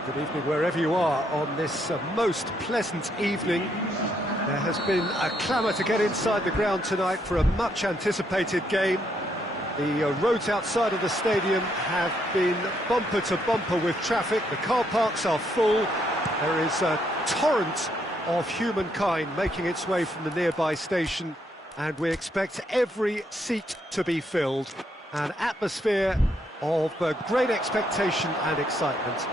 Well, good evening wherever you are on this most pleasant evening. There has been a clamour to get inside the ground tonight for a much anticipated game. The roads outside of the stadium have been bumper to bumper with traffic. The car parks are full. There is a torrent of humankind making its way from the nearby station, and we expect every seat to be filled. An atmosphere of great expectation and excitement.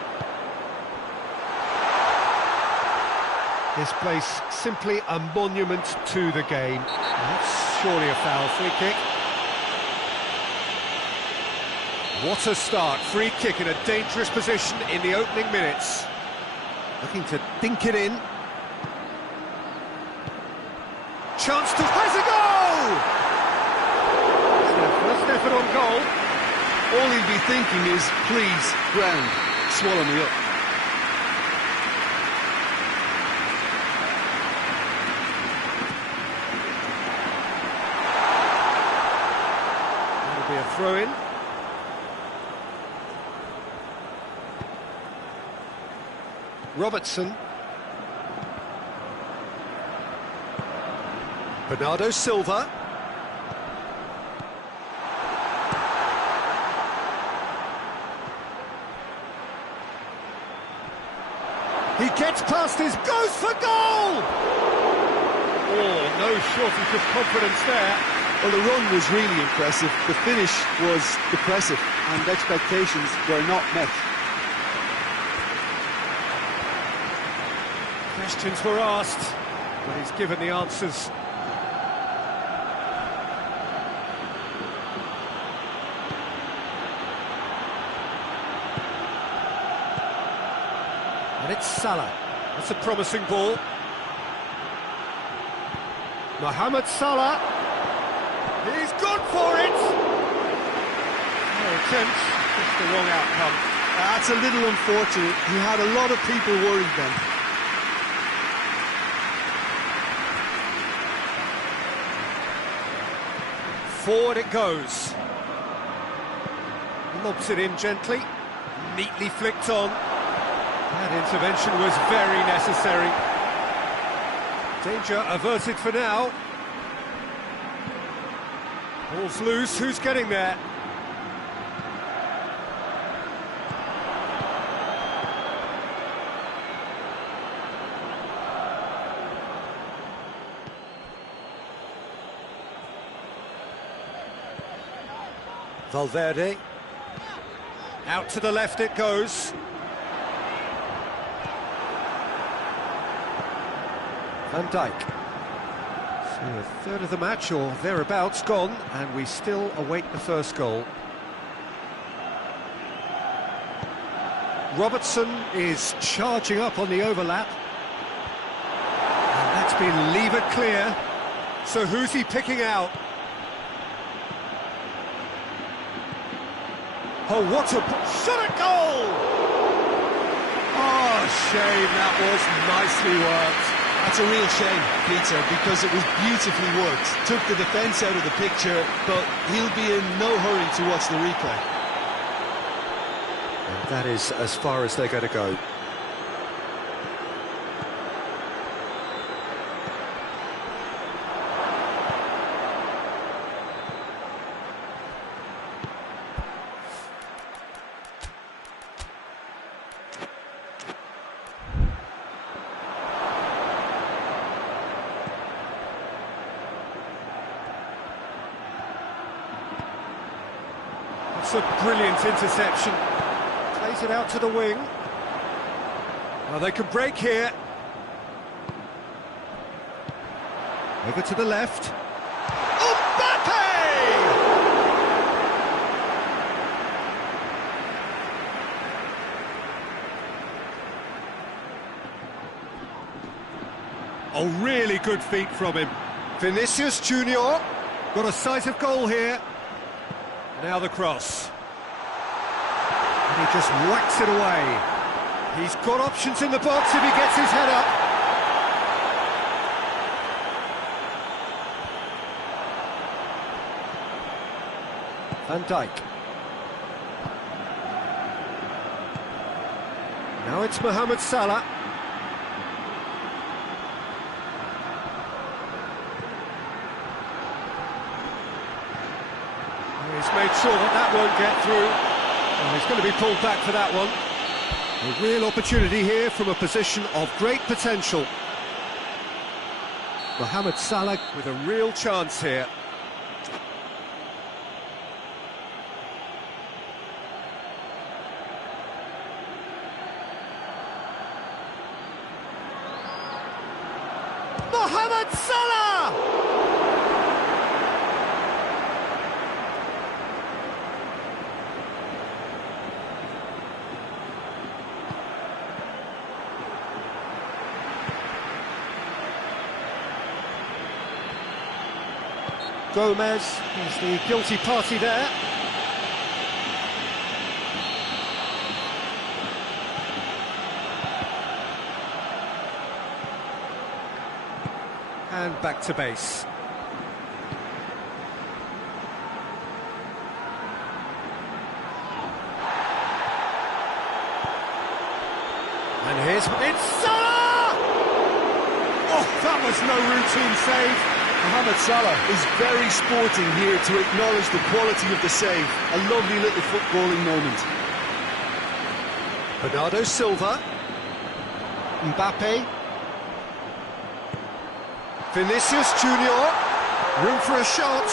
This place simply a monument to the game. That's surely a foul. Free kick. What a start. Free kick in a dangerous position in the opening minutes. Looking to dink it in. Chance to... Has a goal! It's their first effort on goal. All he'll be thinking is, please, ground, swallow me up. That'll be a throw-in. Robertson. Bernardo Silva. He gets past his, goes for goal! Oh, no shortage of confidence there. Well, the run was really impressive. The finish was depressive, and expectations were not met. Questions were asked, but he's given the answers. And it's Salah. That's a promising ball. Mohamed Salah. He's gone for it. No attempt, just the wrong outcome. That's a little unfortunate. He had a lot of people worried then. Forward it goes. Lobs it in gently. Neatly flicked on. That intervention was very necessary. Danger averted for now. Ball's loose, who's getting there? Valverde. Out to the left it goes. Van Dijk. So a third of the match or thereabouts gone, and we still await the first goal. Robertson is charging up on the overlap. And that's been levered clear. So who's he picking out? Oh, what a... shot at goal! Oh, shame, that was nicely worked. That's a real shame, Peter, because it was beautifully worked. Took the defence out of the picture, but he'll be in no hurry to watch the replay. And that is as far as they're going to go. It's a brilliant interception. Plays it out to the wing. Well, they can break here. Over to the left. Mbappe! Oh, really good feet from him. Vinicius Junior got a sight of goal here. Now the cross. And he just whacks it away. He's got options in the box if he gets his head up. Van Dijk. Now it's Mohamed Salah. He's made sure that that won't get through. And he's going to be pulled back for that one. A real opportunity here from a position of great potential. Mohamed Salah with a real chance here. Mohamed Salah! Gomez is the guilty party there. And back to base. And here's... It's Salah! Oh, that was no routine save. Mohamed Salah is very sporting here to acknowledge the quality of the save. A lovely little footballing moment. Bernardo Silva. Mbappe. Vinicius Junior. Room for a shot.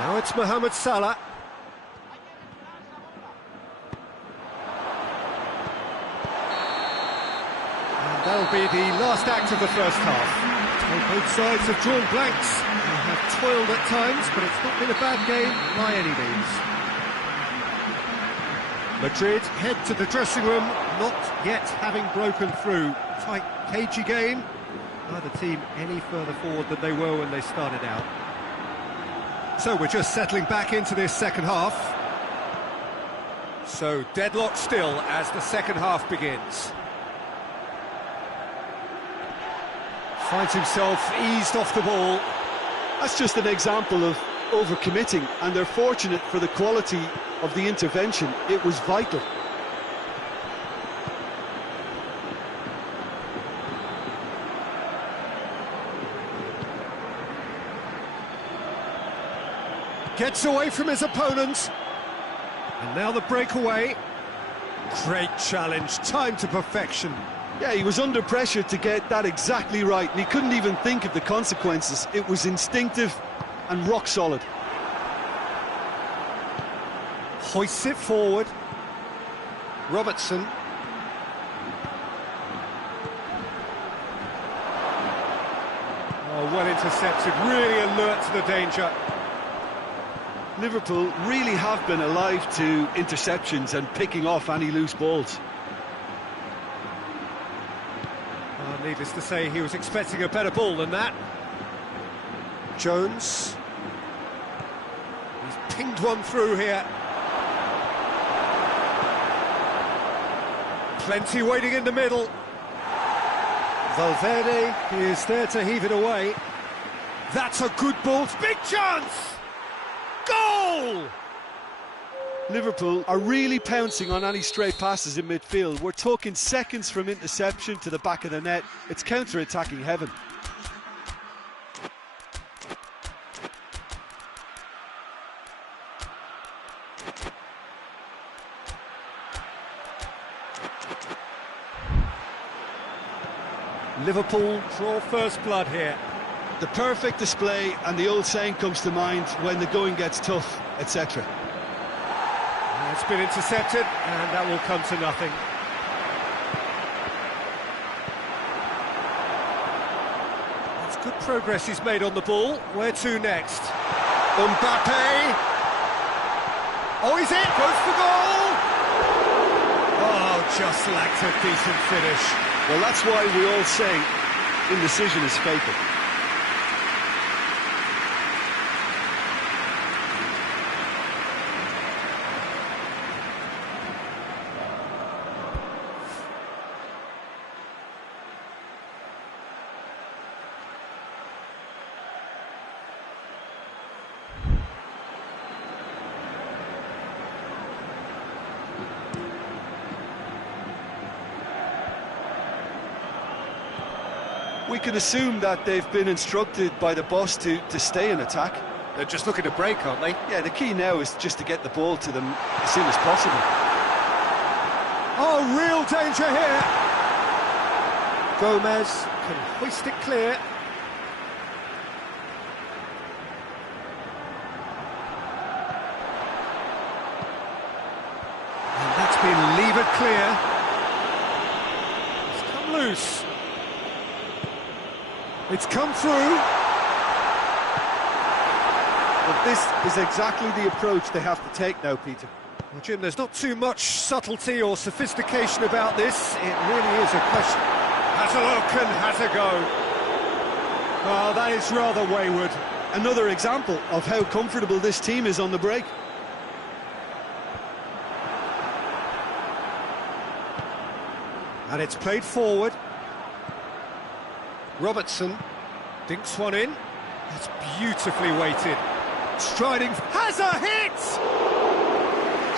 Now it's Mohamed Salah. That'll be the last act of the first half. Well, both sides have drawn blanks. They have toiled at times, but it's not been a bad game by any means. Madrid head to the dressing room, not yet having broken through. Tight, cagey game. Neither team any further forward than they were when they started out. So we're just settling back into this second half. So deadlock still as the second half begins. Finds himself eased off the ball. That's just an example of overcommitting, and they're fortunate for the quality of the intervention. It was vital. Gets away from his opponent. And now the breakaway. Great challenge, timed to perfection. Yeah, he was under pressure to get that exactly right, and he couldn't even think of the consequences. It was instinctive and rock solid. Hoists it forward. Robertson. Oh, well intercepted, really alert to the danger. Liverpool really have been alive to interceptions and picking off any loose balls. Needless to say, he was expecting a better ball than that. Jones. He's pinged one through here. Plenty waiting in the middle. Valverde is there to heave it away. That's a good ball. Big chance! Goal! Liverpool are really pouncing on any stray passes in midfield. We're talking seconds from interception to the back of the net. It's counter-attacking heaven. Liverpool draw first blood here. The perfect display, and the old saying comes to mind: when the going gets tough, etc. It's been intercepted, and that will come to nothing. It's good progress he's made on the ball. Where to next? Mbappe! Oh, he's in! Goes for goal! Oh, just lacked a decent finish. Well, that's why we all say indecision is fatal. we can assume that they've been instructed by the boss to stay in attack. They're just looking to break, aren't they? Yeah, the key now is just to get the ball to them as soon as possible. Oh, real danger here. Gomez can hoist it clear. And that's been levered clear. It's come loose. It's come through. But this is exactly the approach they have to take now, Peter. Well, Jim, there's not too much subtlety or sophistication about this. It really is a question. Has a look and has a go. Well, that is rather wayward. Another example of how comfortable this team is on the break. And it's played forward. Robertson dinks one in. That's beautifully weighted. Striding, has a hit!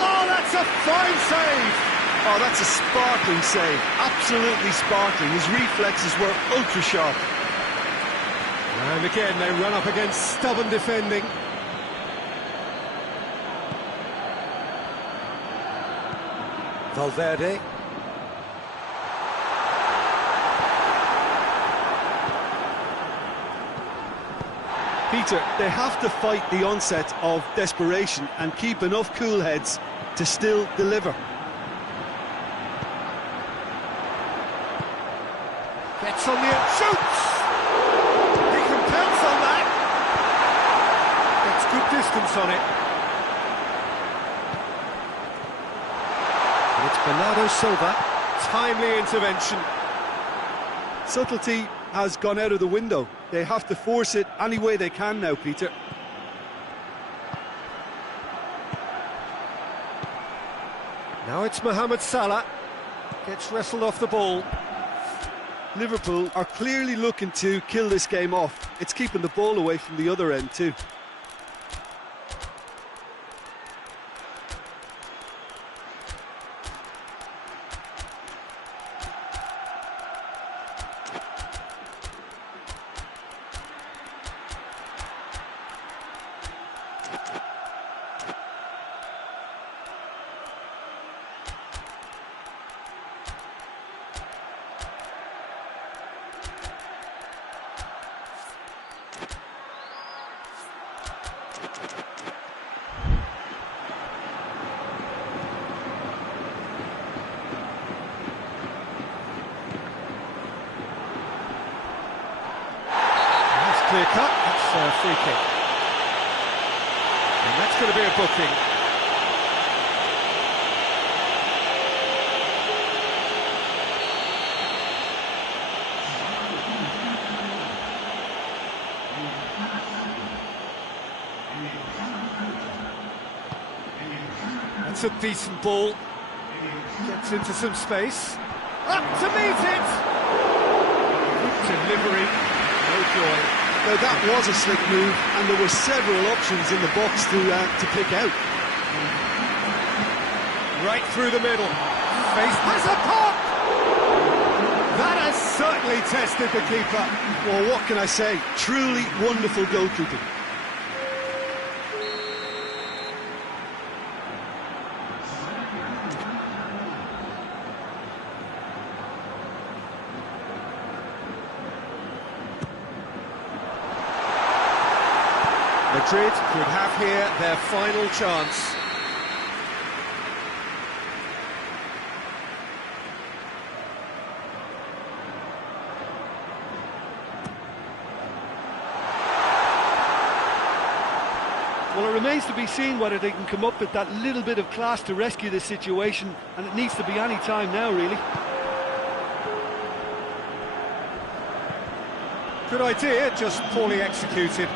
Oh, that's a fine save! Oh, that's a sparkling save. Absolutely sparkling. His reflexes were ultra sharp. And again, they run up against stubborn defending. Valverde. Peter, they have to fight the onset of desperation and keep enough cool heads to still deliver. Gets on the end, shoots! He can pounce on that. Gets good distance on it. And it's Bernardo Silva. Timely intervention. Subtlety has gone out of the window. They have to force it any way they can now, Peter. Now it's Mohamed Salah. Gets wrestled off the ball. Liverpool are clearly looking to kill this game off. It's keeping the ball away from the other end too. Clear cut, that's a free kick. And that's going to be a booking. That's a decent ball. Gets into some space. Up to meet it! Good delivery. No joy. Now that was a slick move, and there were several options in the box to pick out. Right through the middle. Face has a pop! That has certainly tested the keeper. Well, what can I say? Truly wonderful goalkeeping. Madrid could have here their final chance. Well, it remains to be seen whether they can come up with that little bit of class to rescue this situation, and it needs to be any time now, really. Good idea, just poorly executed.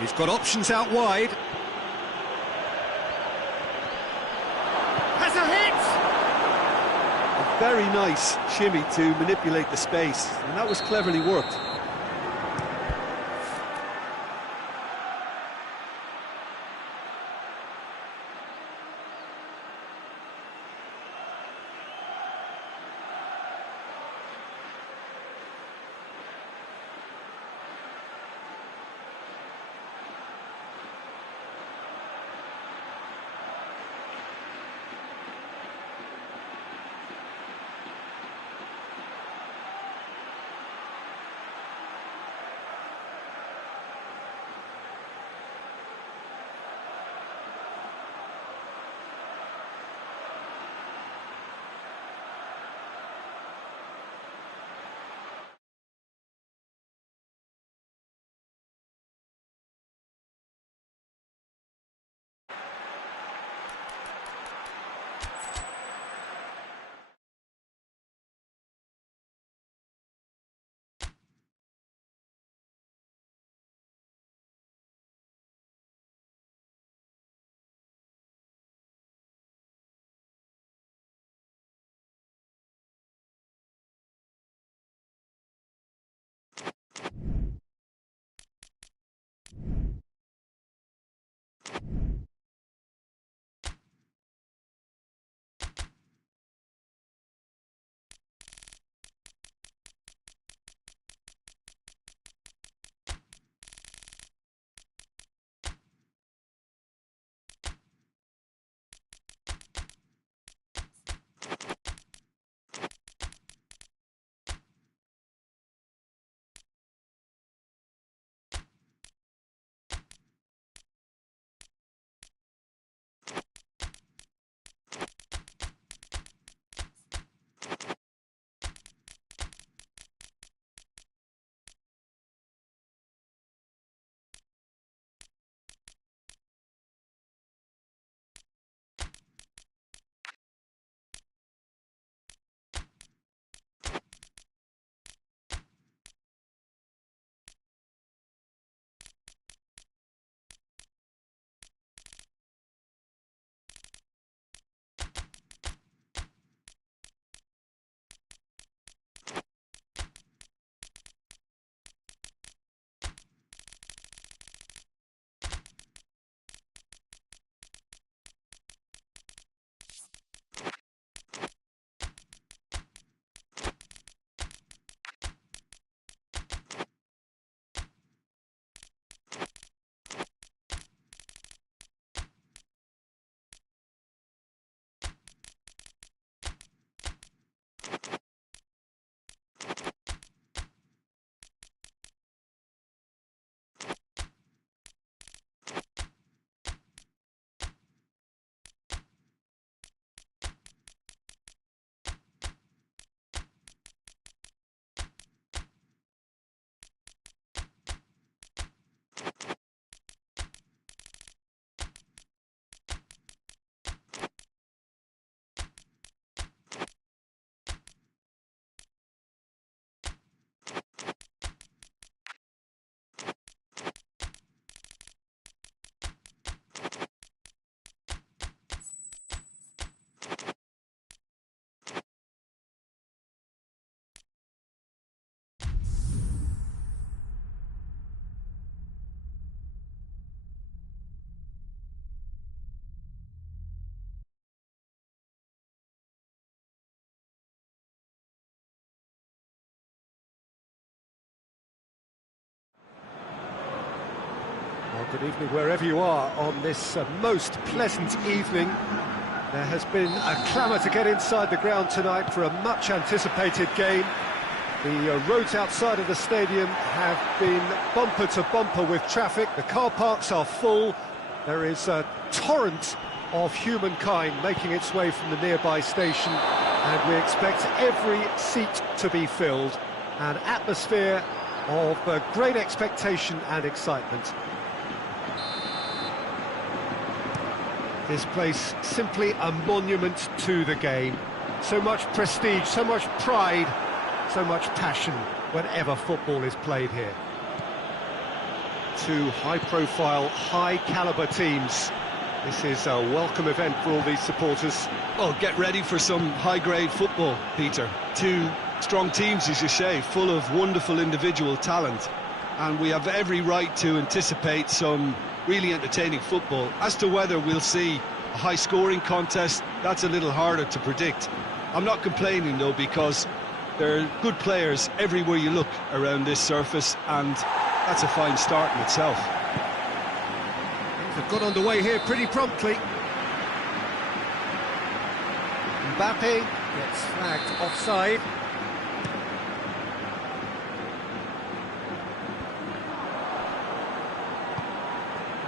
He's got options out wide. Has a hit! A very nice shimmy to manipulate the space, and that was cleverly worked. Well, good evening wherever you are on this most pleasant evening. There has been a clamour to get inside the ground tonight for a much anticipated game. The roads outside of the stadium have been bumper to bumper with traffic. The car parks are full. There is a torrent of humankind making its way from the nearby station, and we expect every seat to be filled. An atmosphere of great expectation and excitement. This place simply a monument to the game. So much prestige, so much pride, so much passion whenever football is played here. Two high-profile, high-caliber teams. This is a welcome event for all these supporters. Well, get ready for some high-grade football, Peter. Two strong teams, as you say, full of wonderful individual talent. And we have every right to anticipate some really entertaining football. As to whether we'll see a high-scoring contest, that's a little harder to predict. I'm not complaining, though, because there are good players everywhere you look around this surface, and that's a fine start in itself. They've got underway here pretty promptly. Mbappe gets flagged offside.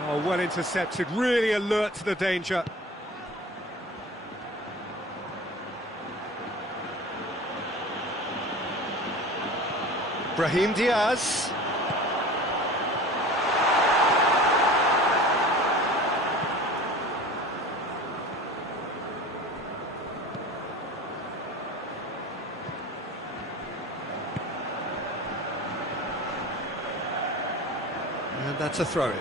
Oh, well intercepted, really alert to the danger. Brahim Diaz. And that's a throw-in.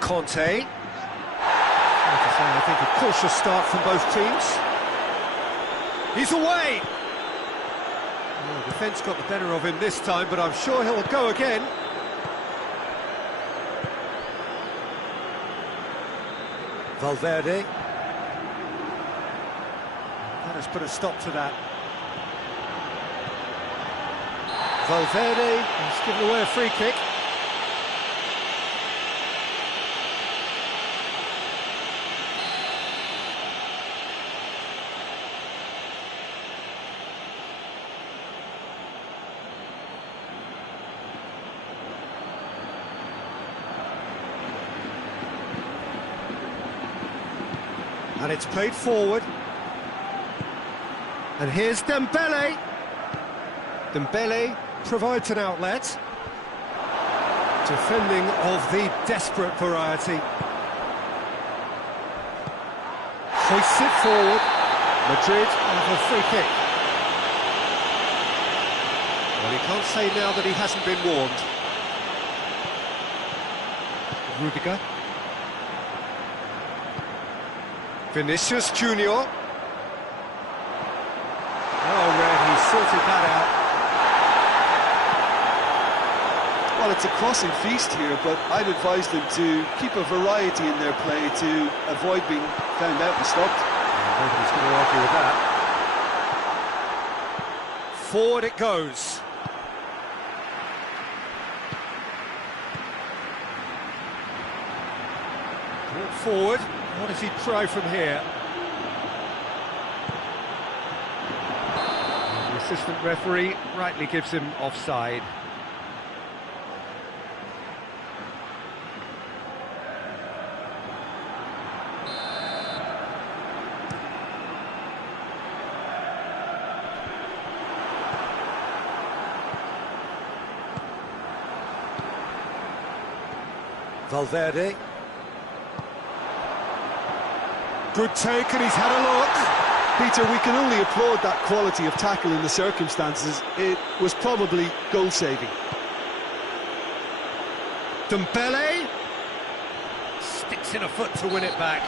Conte. I think a cautious start from both teams. He's away! Oh, defence got the better of him this time, but I'm sure he'll go again. Valverde. That has put a stop to that. Valverde has given away a free kick. And it's played forward. And here's Dembele. Dembele provides an outlet. Defending of the desperate variety. Hoists it forward. Madrid have a free kick. Well, he can't say now that he hasn't been warned. Rudiger. Vinicius Junior. Oh, Red, he sorted that out. Well, it's a crossing feast here, but I'd advise them to keep a variety in their play to avoid being found out and stopped. Nobody's going to argue with that. Forward it goes. Brought forward. What does he try from here? The assistant referee rightly gives him offside. Valverde. Good take, and he's had a look. Peter, we can only applaud that quality of tackle in the circumstances. It was probably goal-saving. Dembele sticks in a foot to win it back.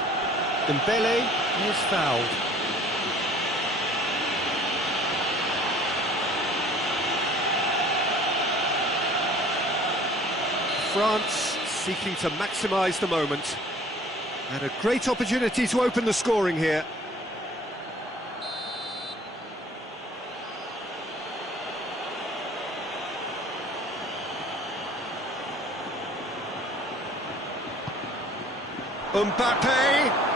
Dembele is fouled. France seeking to maximise the moment. And a great opportunity to open the scoring here. Mbappe!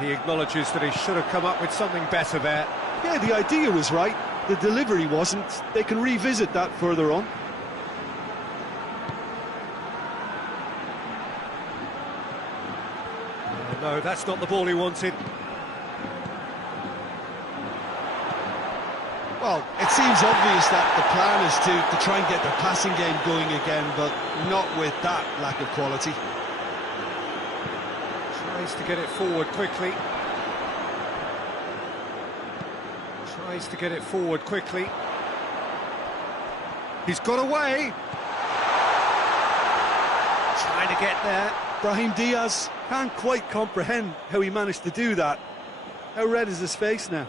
He acknowledges that he should have come up with something better there. Yeah, the idea was right, the delivery wasn't. They can revisit that further on. No, that's not the ball he wanted. Well, it seems obvious that the plan is to try and get the passing game going again, but not with that lack of quality. Tries to get it forward quickly. Tries to get it forward quickly. He's got away. Trying to get there. Brahim Diaz can't quite comprehend how he managed to do that. How red is his face now?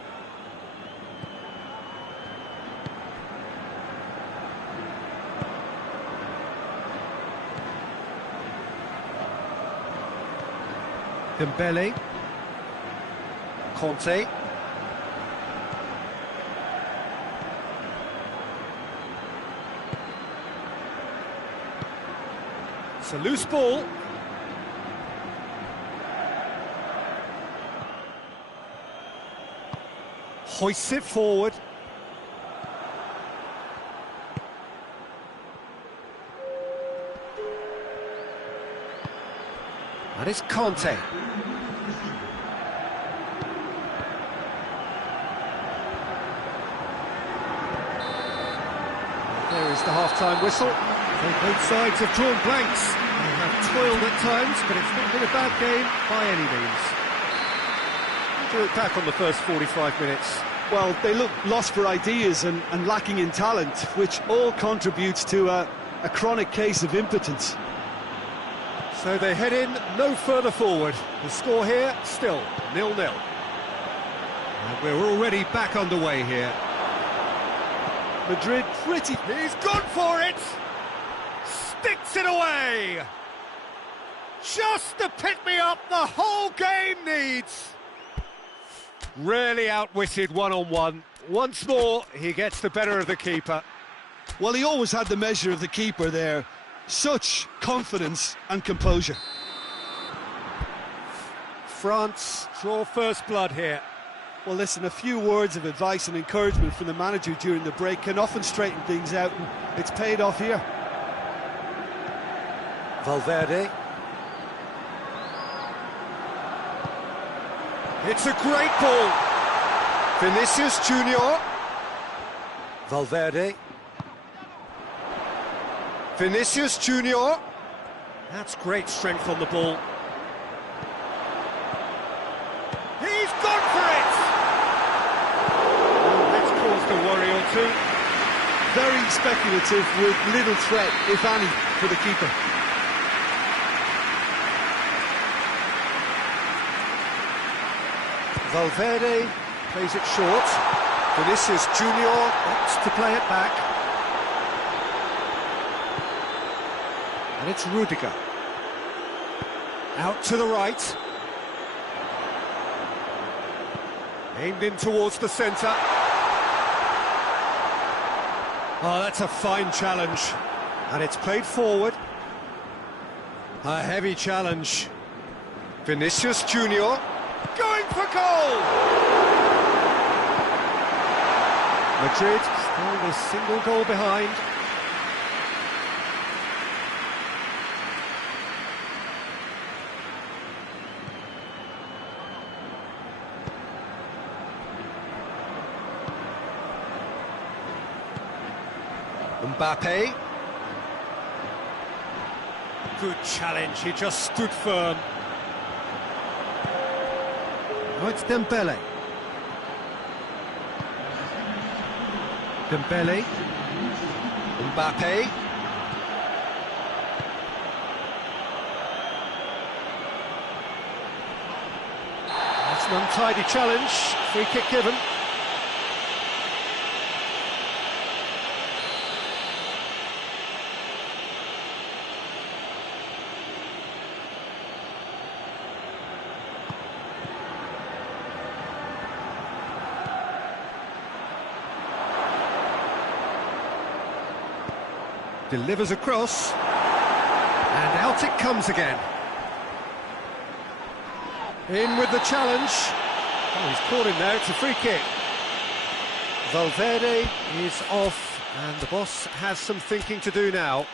Dembele. Conte. It's a loose ball. Hoists it forward. And it's Conte. There is the half-time whistle. Both sides have drawn blanks. They have toiled at times, but it's not been a bad game by any means. How do you look back on the first 45 minutes? Well, they look lost for ideas and lacking in talent, which all contributes to a chronic case of impotence. So they head in no further forward. The score here, still 0-0. And we're already back underway here. Madrid pretty... He's gone for it! Sticks it away! Just the pick-me-up the whole game needs! Really outwitted one-on-one. Once more, he gets the better of the keeper. Well, he always had the measure of the keeper there. Such confidence and composure. France draw first blood here. Well, listen, a few words of advice and encouragement from the manager during the break can often straighten things out, and it's paid off here. Valverde. It's a great ball. Vinicius Junior. Valverde. Vinicius Junior. That's great strength on the ball. He's gone for it! Oh, that's caused a worry or two. Very speculative with little threat, if any, for the keeper. Valverde plays it short. Vinicius Junior opts to play it back. And it's Rudiger. Out to the right. Aimed in towards the centre. Oh, that's a fine challenge. And it's played forward. A heavy challenge. Vinicius Junior going for goal! Madrid still a single goal behind. Mbappe. Good challenge, he just stood firm. Oh, it's Dembele. Dembele. Mbappe. That's an untidy challenge. Free kick given. delivers across, and out it comes again. In with the challenge. Oh, he's caught him there, it's a free kick. Valverde is off, and the boss has some thinking to do now.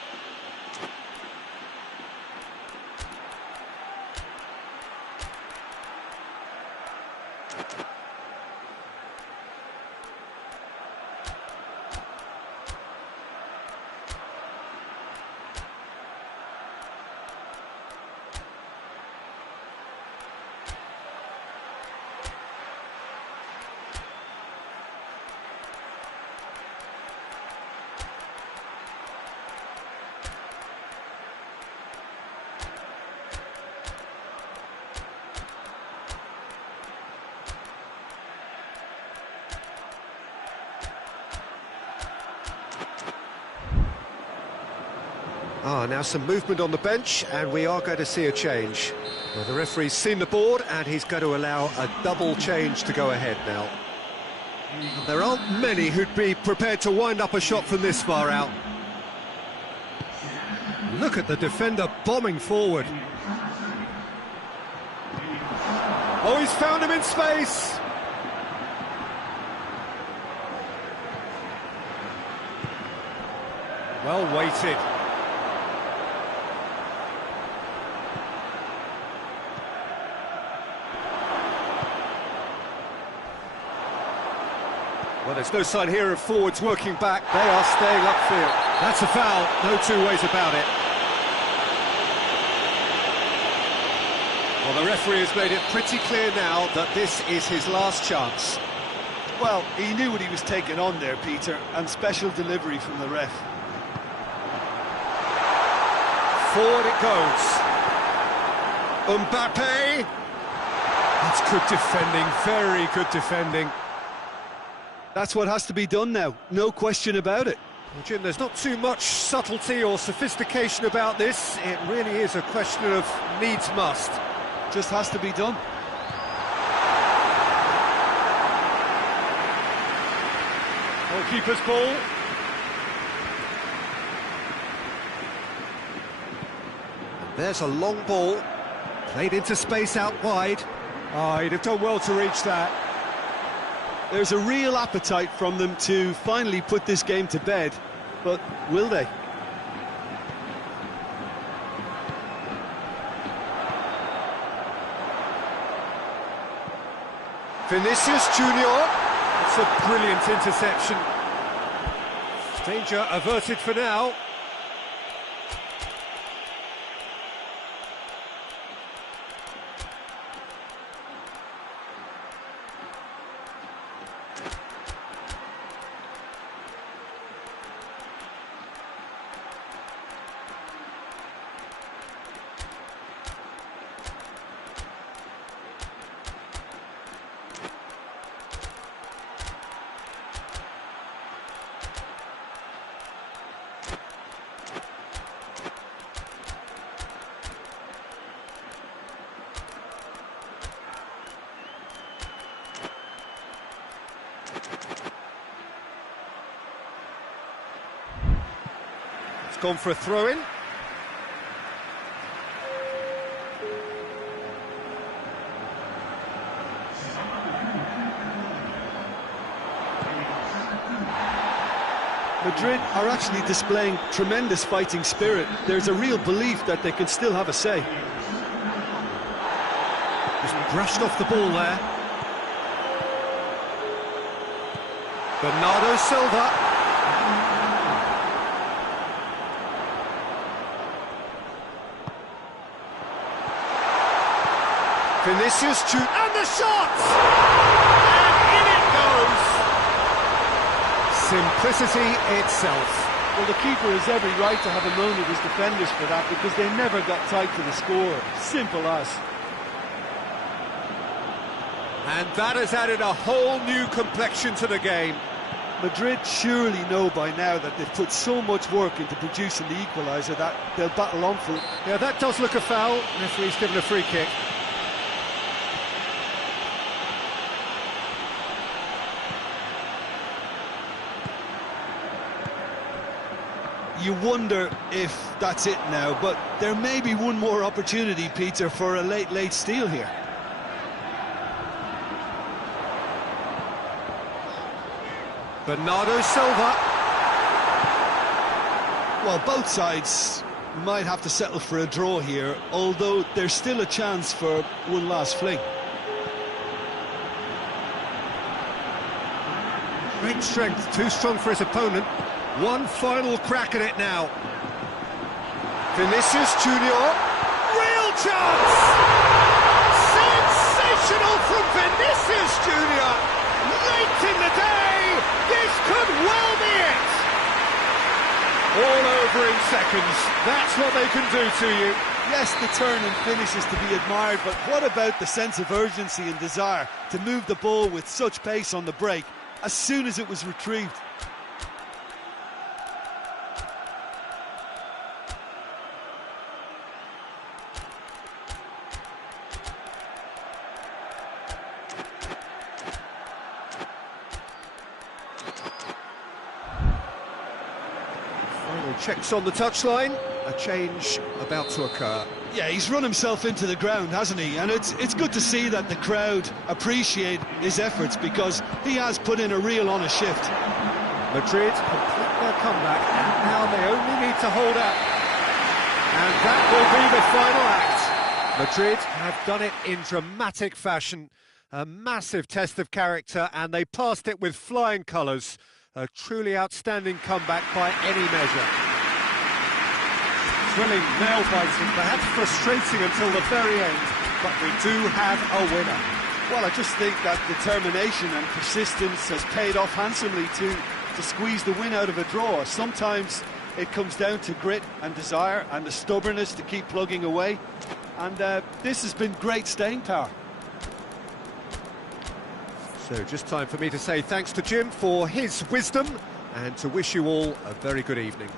Now some movement on the bench, and we are going to see a change. Well, the referee's seen the board, and he's going to allow a double change to go ahead now. There aren't many who'd be prepared to wind up a shot from this far out. Look at the defender bombing forward. Oh, he's found him in space! Well weighted. Well, there's no sign here of forwards working back. They are staying upfield. That's a foul, no two ways about it. Well, the referee has made it pretty clear now that this is his last chance. Well, he knew what he was taking on there, Peter, and special delivery from the ref. Forward it goes. Mbappe! That's good defending, very good defending. That's what has to be done now, no question about it. Well, Jim, there's not too much subtlety or sophistication about this. It really is a question of needs must. Just has to be done. Goalkeeper's ball. And there's a long ball, played into space out wide. Oh, he'd have done well to reach that. There's a real appetite from them to finally put this game to bed, but will they? Vinicius Junior. It's a brilliant interception. Danger averted for now. It's gone for a throw-in. Madrid are actually displaying tremendous fighting spirit. There's a real belief that they can still have a say. Just brushed off the ball there. Bernardo Silva. Vinicius Junior, and the shot! And in it goes! Simplicity itself. Well, the keeper has every right to have a moan at his defenders for that, because they never got tight to the score. Simple as. And that has added a whole new complexion to the game. Madrid surely know by now that they've put so much work into producing the equaliser that they'll battle on for it. Yeah, that does look a foul. Referee's given a free kick. you wonder if that's it now, but there may be one more opportunity, Peter, for a late steal here. Bernardo Silva. Well, both sides might have to settle for a draw here, although there's still a chance for one last fling. Great strength, too strong for his opponent. One final crack at it now. Vinicius Junior. Real chance! Sensational from Vinicius Junior. Late in the day, this could well be it. All over in seconds. That's what they can do to you. Yes, the turn and finish is to be admired, but what about the sense of urgency and desire to move the ball with such pace on the break as soon as it was retrieved? Final checks on the touchline. A change about to occur. Yeah, he's run himself into the ground, hasn't he? And it's good to see that the crowd appreciate his efforts, because he has put in a real honest shift. Madrid complete their comeback, and now they only need to hold out. And that will be the final act. Madrid have done it in dramatic fashion. A massive test of character, and they passed it with flying colours. A truly outstanding comeback by any measure. Thrilling, nail-biting, perhaps frustrating until the very end, but we do have a winner. Well, I just think that determination and persistence has paid off handsomely to squeeze the win out of a draw. Sometimes it comes down to grit and desire and the stubbornness to keep plugging away, and this has been great staying power. So just time for me to say thanks to Jim for his wisdom, and to wish you all a very good evening.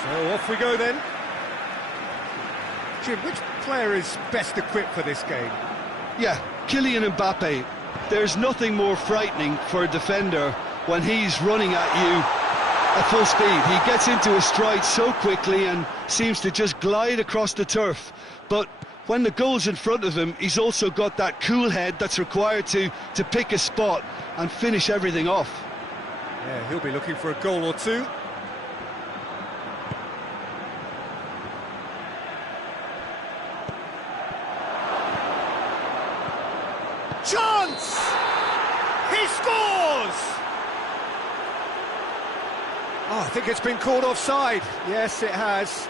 So off we go then. Jim, which player is best equipped for this game? Yeah, Kylian Mbappe. There's nothing more frightening for a defender when he's running at you at full speed. He gets into a stride so quickly and seems to just glide across the turf. But when the goal's in front of him, he's also got that cool head that's required to pick a spot and finish everything off. Yeah, he'll be looking for a goal or two. Chance! He scores! Oh, I think it's been called offside. Yes, it has.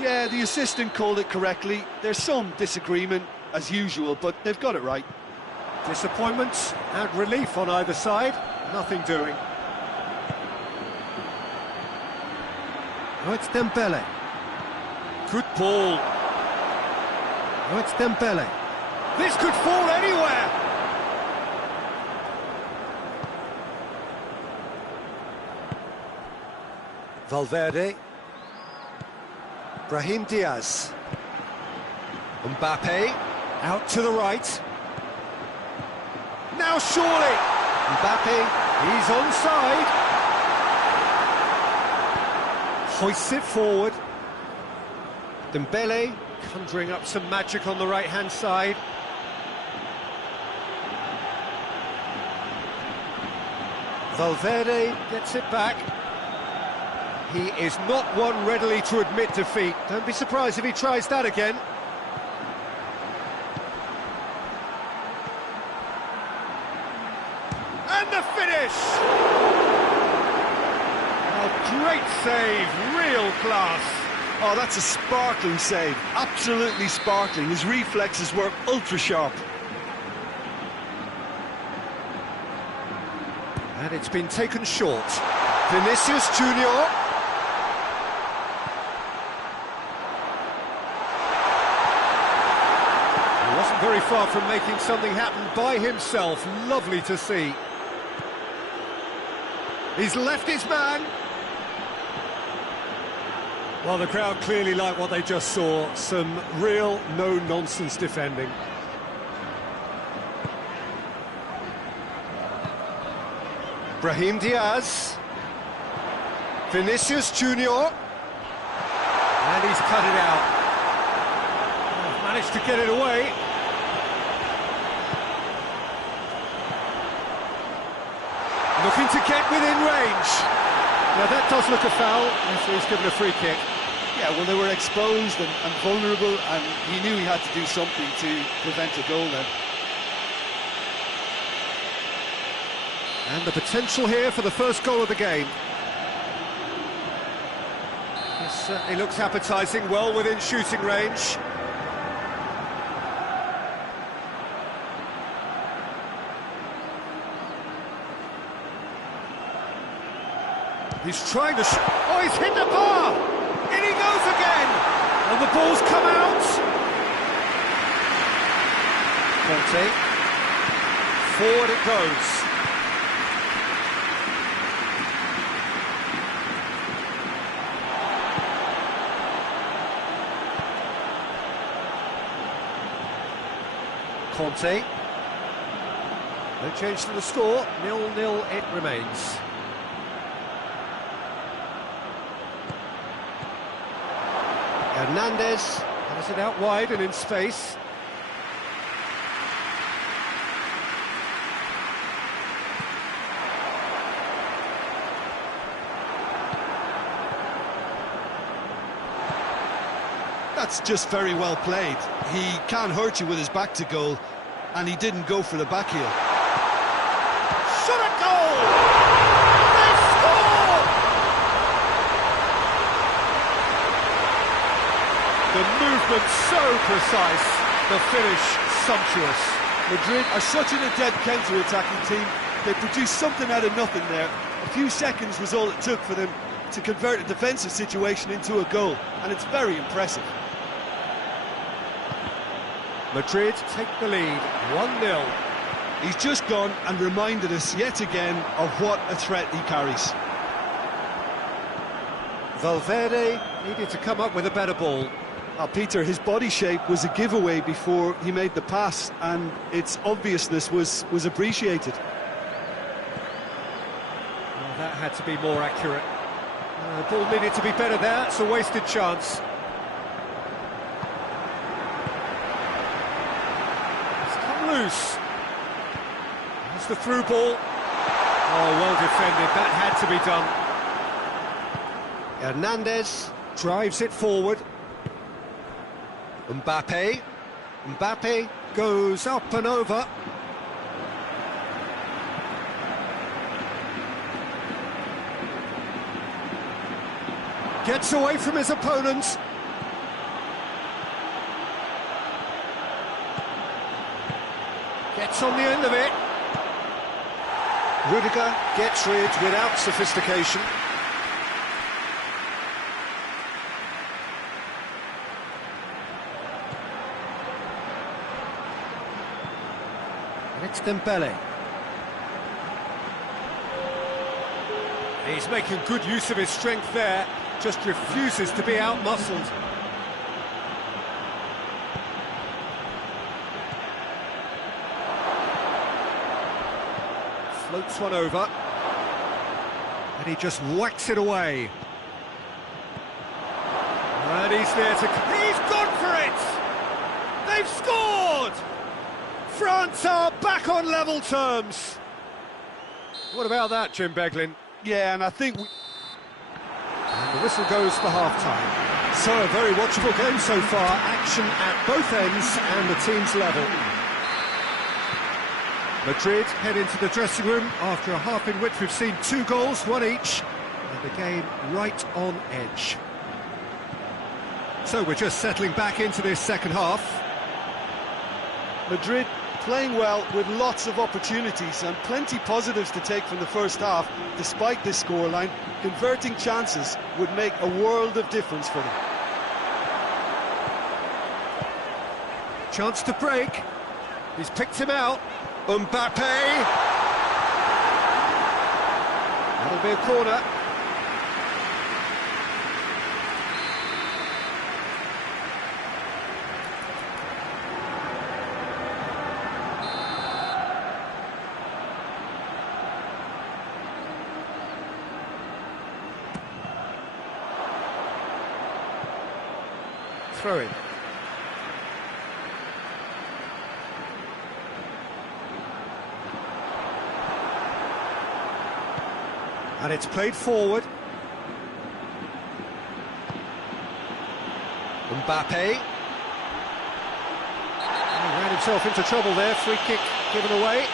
Yeah, the assistant called it correctly. There's some disagreement, as usual, but they've got it right. Disappointment and relief on either side. Nothing doing. Oh, it's Dembele. Good ball. Oh, it's Dembele. This could fall anywhere! Valverde. Brahim Diaz. Mbappe. Out to the right. Now surely! Mbappe, he's onside. Hoists it forward. Dembele conjuring up some magic on the right-hand side. Valverde gets it back. He is not one readily to admit defeat. Don't be surprised if he tries that again. And the finish! A great save, real class. Oh, that's a sparkling save, absolutely sparkling. His reflexes were ultra-sharp. And it's been taken short. Vinicius Junior. He wasn't very far from making something happen by himself. Lovely to see. He's left his man. Well, the crowd clearly like what they just saw. Some real no-nonsense defending. Brahim Diaz. Vinicius Junior. And he's cut it out. Managed to get it away. Looking to get within range. Now that does look a foul, so he's given a free kick. Yeah, well, they were exposed and vulnerable, and he knew he had to do something to prevent a goal then. And the potential here for the first goal of the game. This certainly looks appetising, well within shooting range. He's trying to... Oh, he's hit the bar! In he goes again! And the ball's come out! Conte. Forward it goes. Conte. No change to the score, 0-0 it remains. Hernandez has it out wide and in space. That's just very well played. He can't hurt you with his back to goal, and he didn't go for the back heel. Shot at goal! They score! The movement so precise, the finish sumptuous. Madrid are such an adept counter-attacking team. They produced something out of nothing there. A few seconds was all it took for them to convert a defensive situation into a goal, and it's very impressive. Madrid take the lead, 1-0. He's just gone and reminded us yet again of what a threat he carries. Valverde needed to come up with a better ball. Peter, his body shape was a giveaway before he made the pass, and its obviousness was appreciated. Well, that had to be more accurate. The ball needed to be better there, it's a wasted chance. It's come loose. That's the through ball. Oh, well defended, that had to be done. Hernandez drives it forward. Mbappe goes up and over. Gets away from his opponents. Gets on the end of it. Rudiger gets rid without sophistication. It's Dembele. He's making good use of his strength there, just refuses to be out-muscled. Floats one over. And he just whacks it away. And he's there to... He's gone for it! They've scored! France are back on level terms. What about that, Jim Beglin? Yeah, and I think... And the whistle goes for half-time. So a very watchable game so far. Action at both ends and the team's level. Madrid head into the dressing room after a half in which we've seen 2 goals, 1 each, and the game right on edge. So we're just settling back into this second half. Madrid playing well with lots of opportunities and plenty positives to take from the first half. Despite this scoreline, converting chances would make a world of difference for them. Chance to break. He's picked him out. Mbappe. That'll be a corner. Throw in. And it's played forward. Mbappe. He ran himself into trouble there, free kick given away.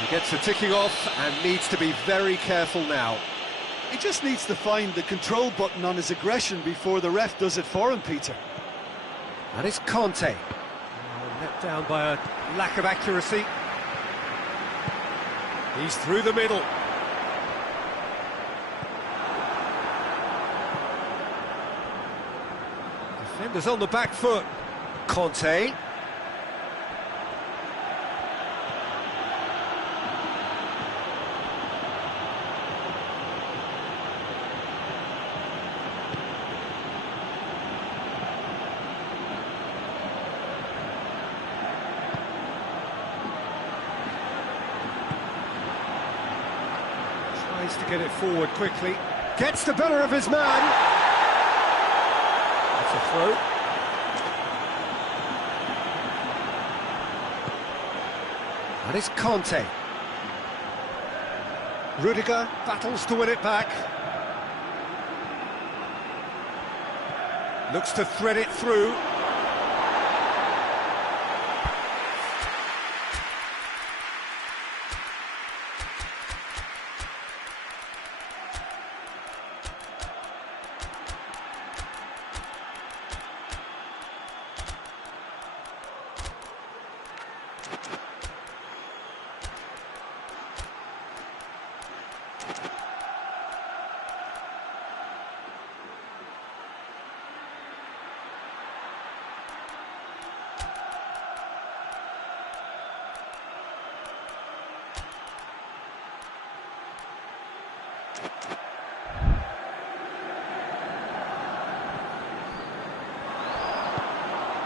He gets the ticking off and needs to be very careful now. He just needs to find the control button on his aggression before the ref does it for him, Peter. And it's Conte. Oh, let down by a lack of accuracy. He's through the middle. Defenders on the back foot. Conte. Tries to get it forward quickly. Gets the better of his man. That's a throw. And it's Conte. Rudiger battles to win it back. Looks to thread it through.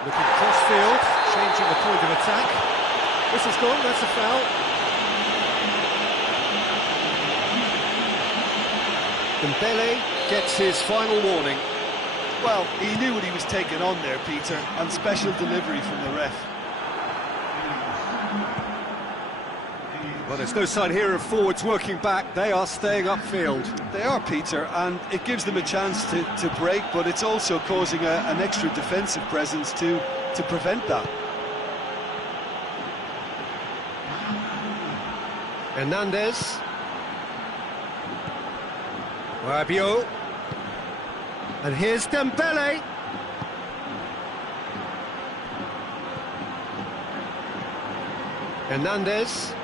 Looking cross-field, changing the point of attack. Whistle's gone, that's a foul. Dembele gets his final warning. Well, he knew what he was taking on there, Peter, and special delivery from the ref. Well, there's no sign here of forwards working back, they are staying upfield. They are, Peter, and it gives them a chance to break, but it's also causing an extra defensive presence to prevent that. Hernandez. Rabiot. And here's Dembele. Hernandez.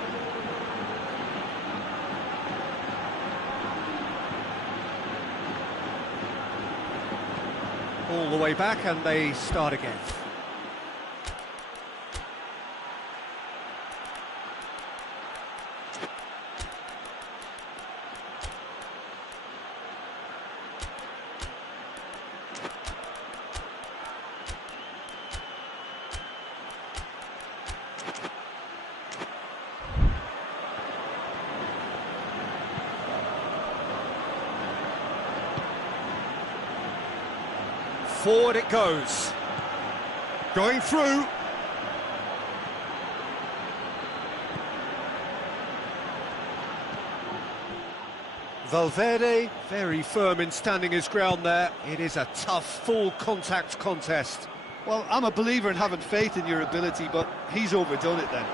All the way back and they start again. Forward it goes. Going through. Valverde, very firm in standing his ground there. It is a tough, full contact contest. Well, I'm a believer in having faith in your ability, but he's overdone it then.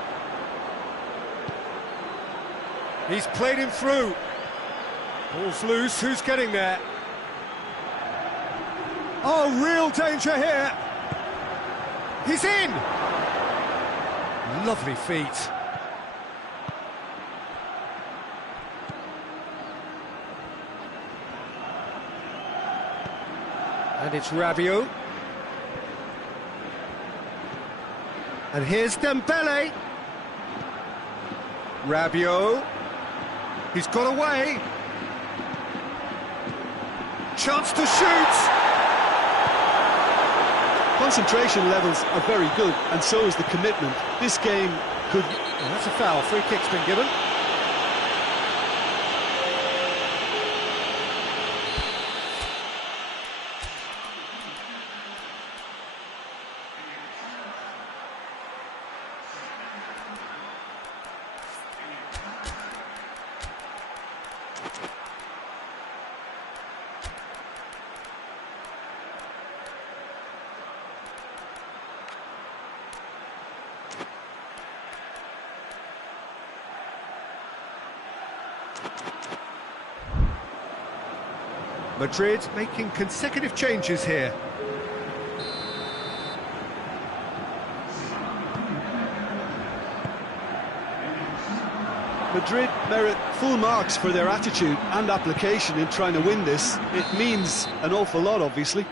He's played him through. Ball's loose, who's getting there? Oh, real danger here. He's in! Lovely feet. And it's Rabiot. And here's Dembele. Rabiot. He's got away. Chance to shoot. Concentration levels are very good, and so is the commitment. This game could... Well, that's a foul. Free kick's been given. Madrid making consecutive changes here. Madrid merit full marks for their attitude and application in trying to win this. It means an awful lot, obviously.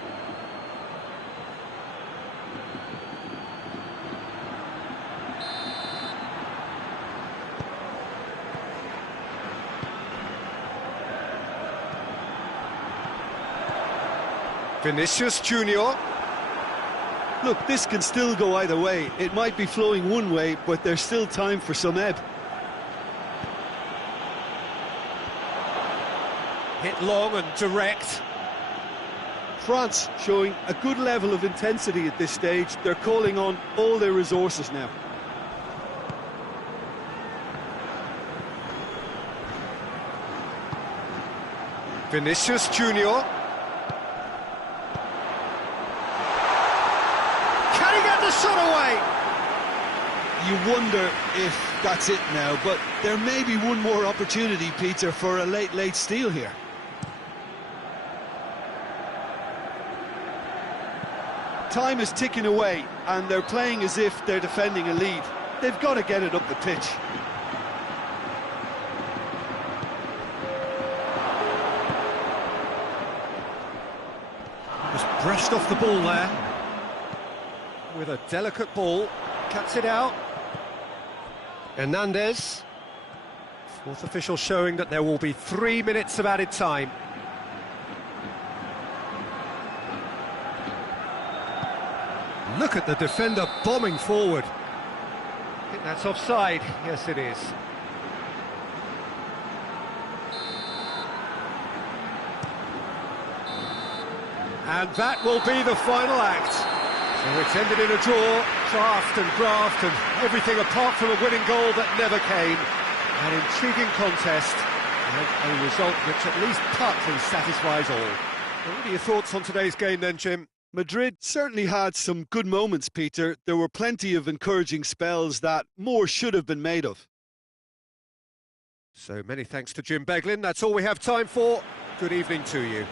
Vinicius Junior. Look, this can still go either way. It might be flowing one way, but there's still time for some ebb. Hit long and direct. France showing a good level of intensity at this stage. They're calling on all their resources now. Vinicius Junior. Can he get the shot away? You wonder if that's it now, but there may be one more opportunity, Peter, for a late steal here. Time is ticking away, and they're playing as if they're defending a lead. They've got to get it up the pitch. Just brushed off the ball there. With a delicate ball, cuts it out. Hernandez. Fourth official showing that there will be 3 minutes of added time. Look at the defender bombing forward. I think that's offside. Yes, it is. And that will be the final act. So it's ended in a draw, draft and graft and everything apart from a winning goal that never came. An intriguing contest and a result which at least partly satisfies all. What are your thoughts on today's game then, Jim? Madrid certainly had some good moments, Peter. There were plenty of encouraging spells that more should have been made of. So many thanks to Jim Beglin. That's all we have time for. Good evening to you.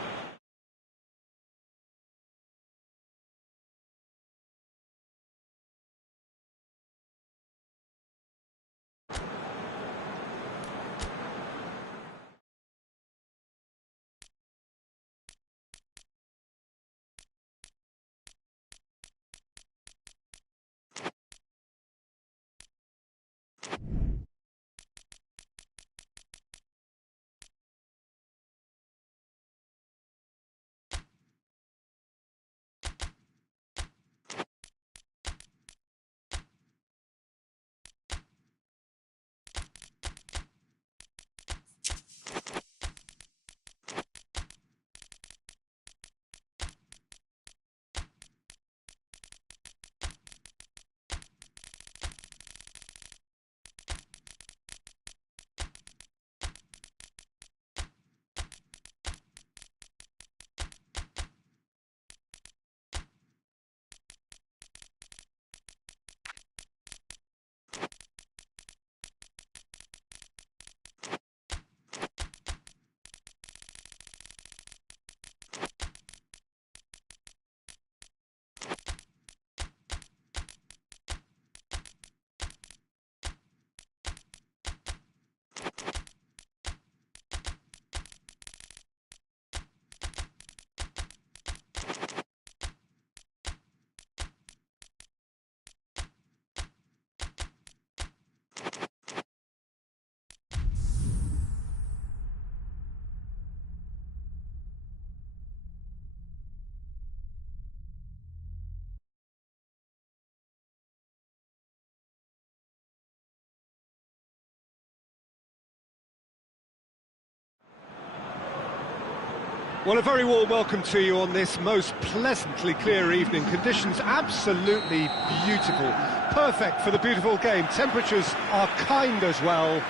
Well, a very warm welcome to you on this most pleasantly clear evening. Conditions absolutely beautiful. Perfect for the beautiful game. Temperatures are kind as well.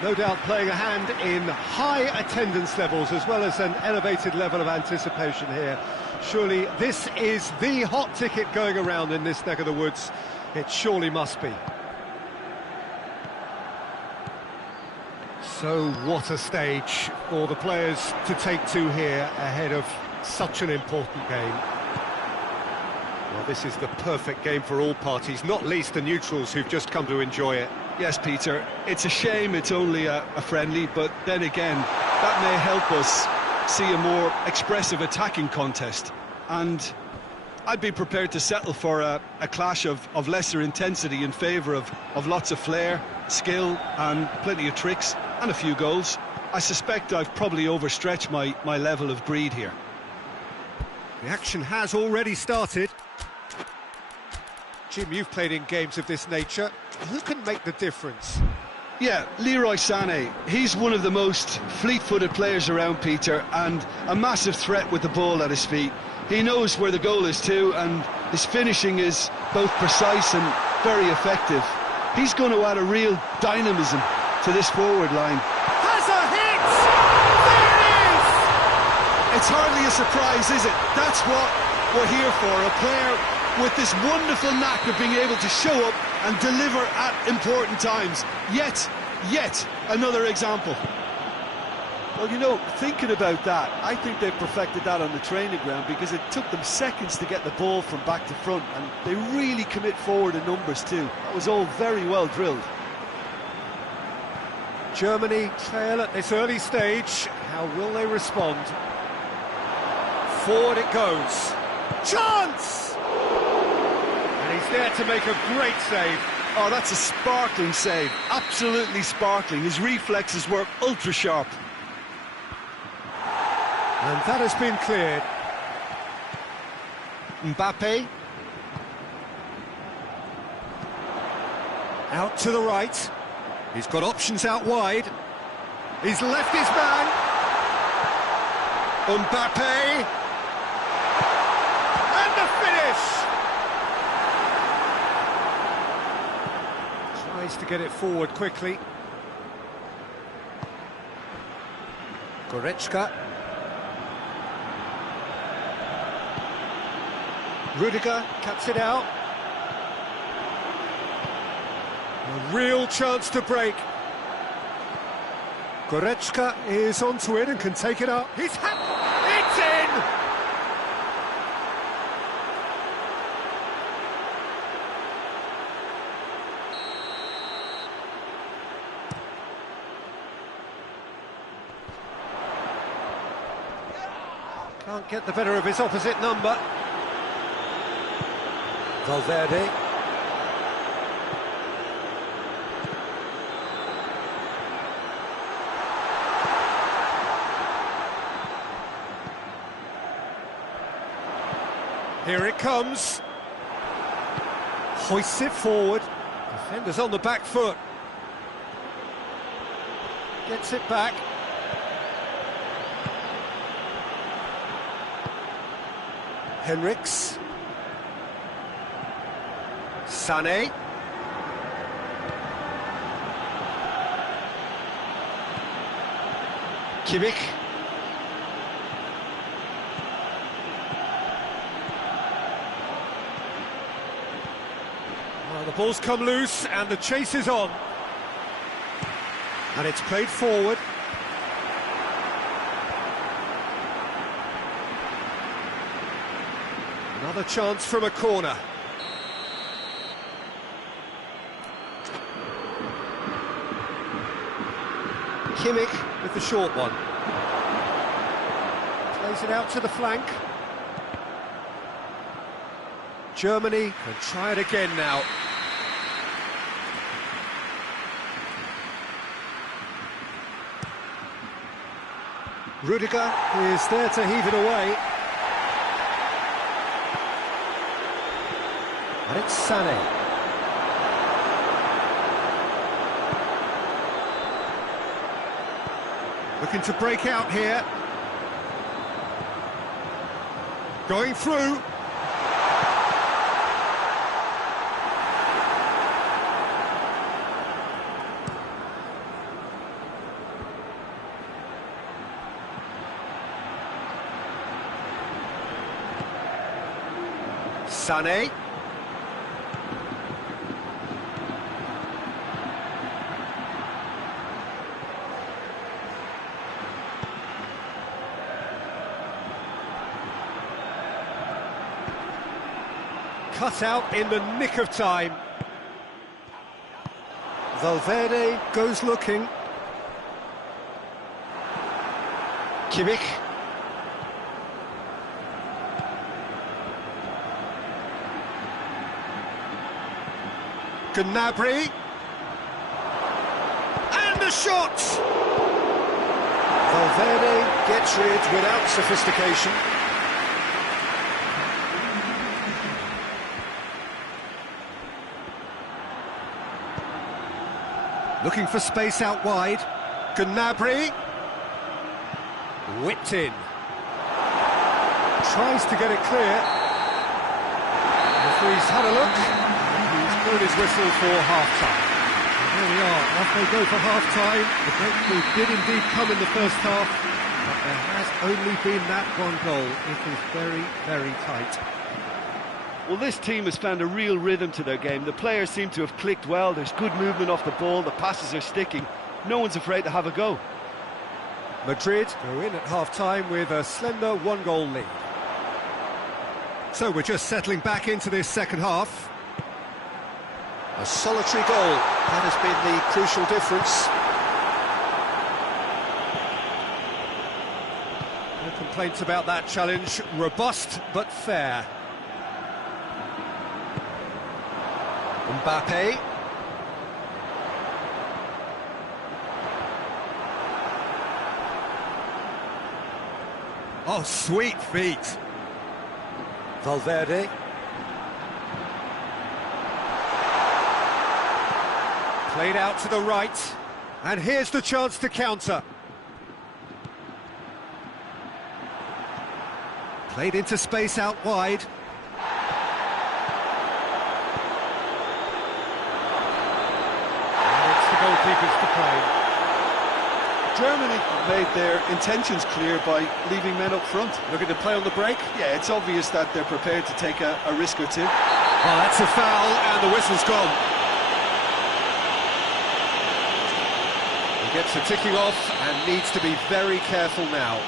No doubt playing a hand in high attendance levels as well as an elevated level of anticipation here. Surely this is the hot ticket going around in this neck of the woods. It surely must be. So what a stage for the players to take to here ahead of such an important game. Well, this is the perfect game for all parties, not least the neutrals who've just come to enjoy it. Yes, Peter, it's a shame it's only a friendly, but then again, that may help us see a more expressive attacking contest. And I'd be prepared to settle for a clash of lesser intensity in favour of lots of flair, skill and plenty of tricks and a few goals. I suspect I've probably overstretched my level of greed here. The action has already started. Jim, you've played in games of this nature. Who can make the difference? Yeah, Leroy Sané. He's one of the most fleet-footed players around, Peter, and a massive threat with the ball at his feet. He knows where the goal is too, and his finishing is both precise and very effective. He's going to add a real dynamism to this forward line. Has a hit! There it is! It's hardly a surprise, is it? That's what we're here for, a player with this wonderful knack of being able to show up and deliver at important times. Yet another example. Well, you know, thinking about that, I think they perfected that on the training ground because it took them seconds to get the ball from back to front, and they really commit forward in numbers too. That was all very well drilled. Germany trail at this early stage. How will they respond? Forward it goes. Chance! And he's there to make a great save. Oh, that's a sparkling save. Absolutely sparkling. His reflexes were ultra sharp. And that has been cleared. Mbappe. Out to the right. He's got options out wide. He's left his man. Mbappe. And the finish! Tries to get it forward quickly. Goretzka. Rudiger cuts it out. A real chance to break. Goretzka is onto it and can take it up. It's in! Can't get the better of his opposite number. Valverde. Here it comes. Hoists it forward. Defender's on the back foot. Gets it back. Henriks. Sané. Kimmich. Well, the ball's come loose and the chase is on. And it's played forward. Another chance from a corner. Kimmich with the short one. Plays it out to the flank. Germany can try it again now. Rudiger is there to heave it away. And it's Sané. Looking to break out here. Going through. Sané. Cut out in the nick of time. Valverde goes looking. Kimmich. Gnabry. And the shot! Valverde gets rid without sophistication. Looking for space out wide. Gnabry. Whipped in. Tries to get it clear. Referee's had a look. He's blown his whistle for half-time. There we are, off they go for half-time. The breakthrough did indeed come in the first half, but there has only been that one goal. It is very, very tight. Well, this team has found a real rhythm to their game. The players seem to have clicked well. There's good movement off the ball. The passes are sticking. No one's afraid to have a go. Madrid go in at half-time with a slender one-goal lead. So we're just settling back into this second half. A solitary goal, that has been the crucial difference. No complaints about that challenge, robust but fair. Mbappe. Oh, sweet feet. Valverde. Played out to the right, and here's the chance to counter. Played into space out wide. And it's the goalkeepers to play. Germany made their intentions clear by leaving men up front. Looking to play on the break. Yeah, it's obvious that they're prepared to take a risk or two. Oh, that's a foul, and the whistle's gone. He gets the ticking off and needs to be very careful now.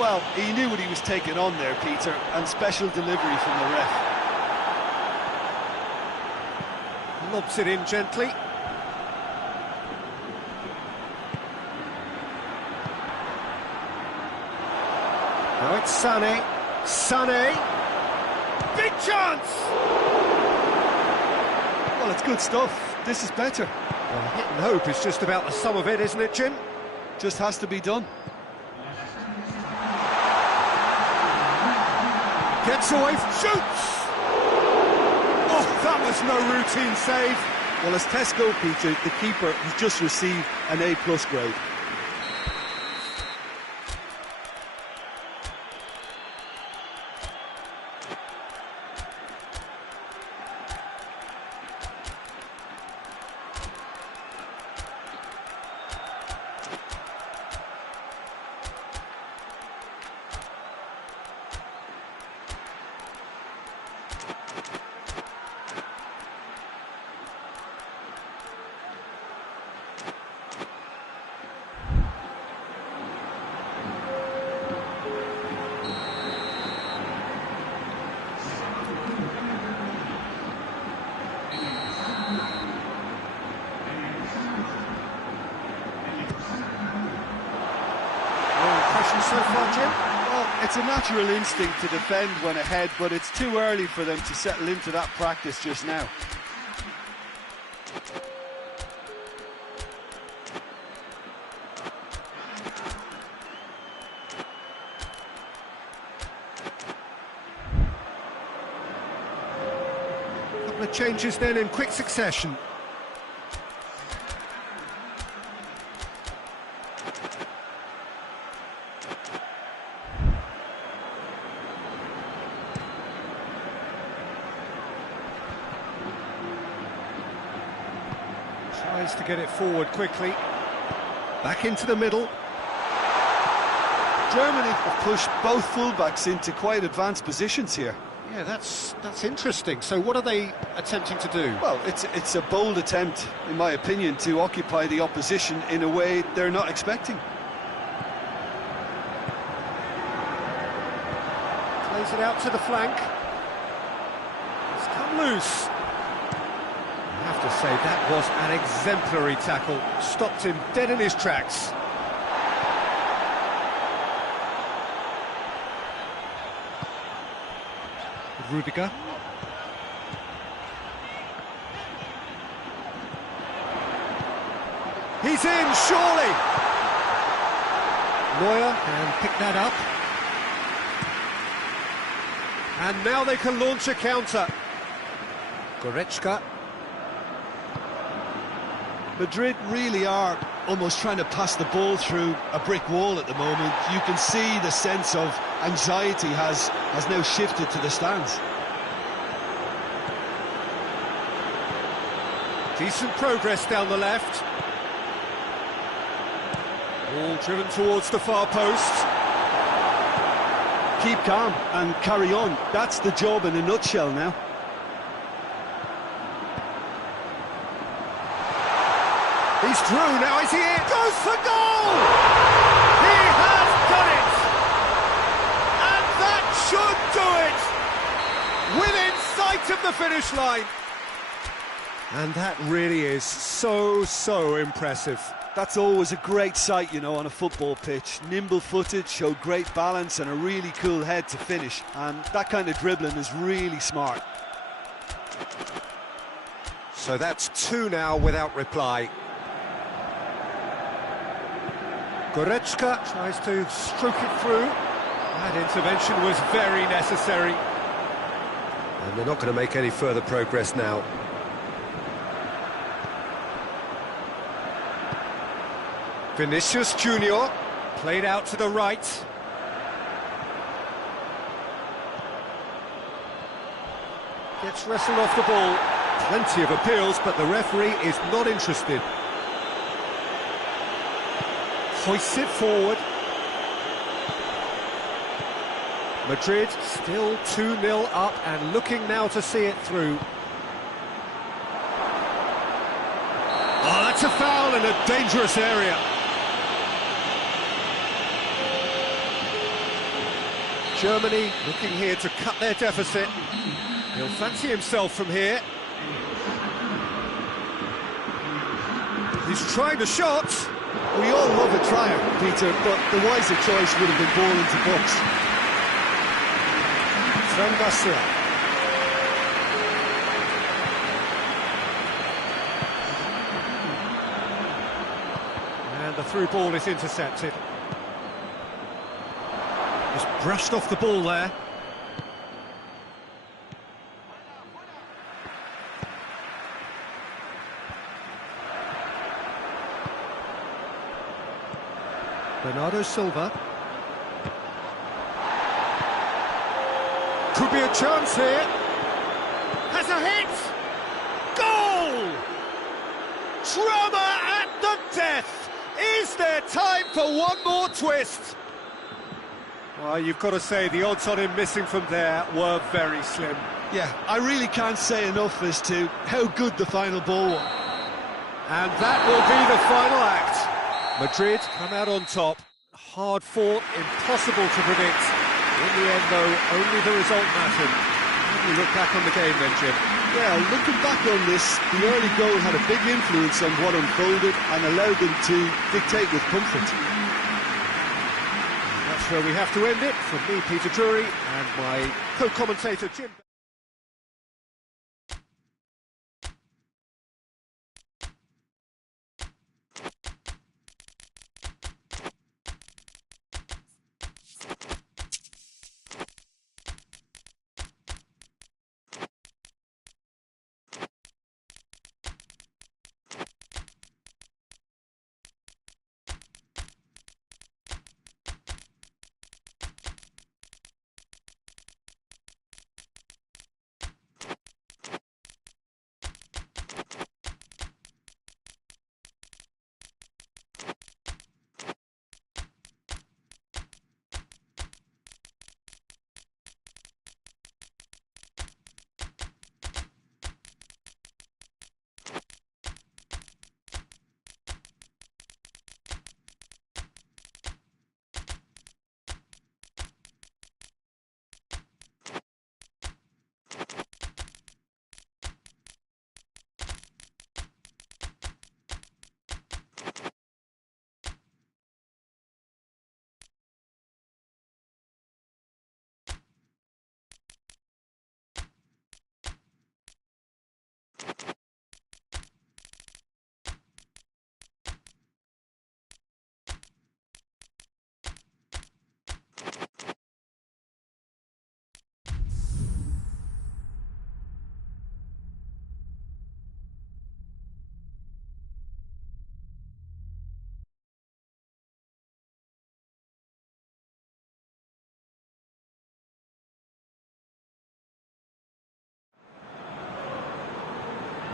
Well, he knew what he was taking on there, Peter, and special delivery from the ref. Lobs it in gently. Now it's Sané. Sané. Big chance! Well, it's good stuff. This is better. Well, hit and hope is just about the sum of it, isn't it, Jim? Just has to be done. Gets away, shoots! Oh, that was no routine save. Well, as Tesco, Peter, the keeper has just received an A+ grade. So far, Jim? Well, it's a natural instinct to defend when ahead, but it's too early for them to settle into that practice just now. A couple of changes then in quick succession. Tries to get it forward quickly. Back into the middle. Germany have pushed both fullbacks into quite advanced positions here. Yeah, that's interesting. So what are they attempting to do? Well, it's a bold attempt, in my opinion, to occupy the opposition in a way they're not expecting. Plays it out to the flank. It's come loose. I have to say, that was an exemplary tackle. Stopped him dead in his tracks. Rudiger. He's in, surely! Neuer can pick that up. And now they can launch a counter. Goretzka. Madrid really are almost trying to pass the ball through a brick wall at the moment. You can see the sense of anxiety has now shifted to the stands. Decent progress down the left. Ball driven towards the far post. Keep calm and carry on. That's the job in a nutshell now. He's through, now is he in? Goes for goal! He has done it! And that should do it! Within sight of the finish line. And that really is so impressive. That's always a great sight, you know, on a football pitch. Nimble-footed, showed great balance and a really cool head to finish. And that kind of dribbling is really smart. So that's 2 now without reply. Goretzka tries to stroke it through. That intervention was very necessary. And they're not going to make any further progress now. Vinicius Junior, played out to the right. Gets wrestled off the ball. Plenty of appeals, but the referee is not interested. Hoists it forward. Madrid still 2-0 up and looking now to see it through. Oh, that's a foul in a dangerous area. Germany looking here to cut their deficit. He'll fancy himself from here. He's trying the shot. We all love a tryer, Peter, but the wiser choice would have been ball into box. Van Basten. And the through ball is intercepted. Just brushed off the ball there. Bernardo Silva. Could be a chance here. Has a hit! Goal! Drama at the death! Is there time for one more twist? Well, you've got to say the odds on him missing from there were very slim. Yeah, I really can't say enough as to how good the final ball was. And that will be the final act. Madrid come out on top. Hard fought, impossible to predict. In the end, though, only the result mattered. How do you look back on the game then, Jim? Yeah, looking back on this, the early goal had a big influence on what unfolded and allowed them to dictate with comfort. That's where we have to end it. From me, Peter Drury, and my co-commentator, Jim.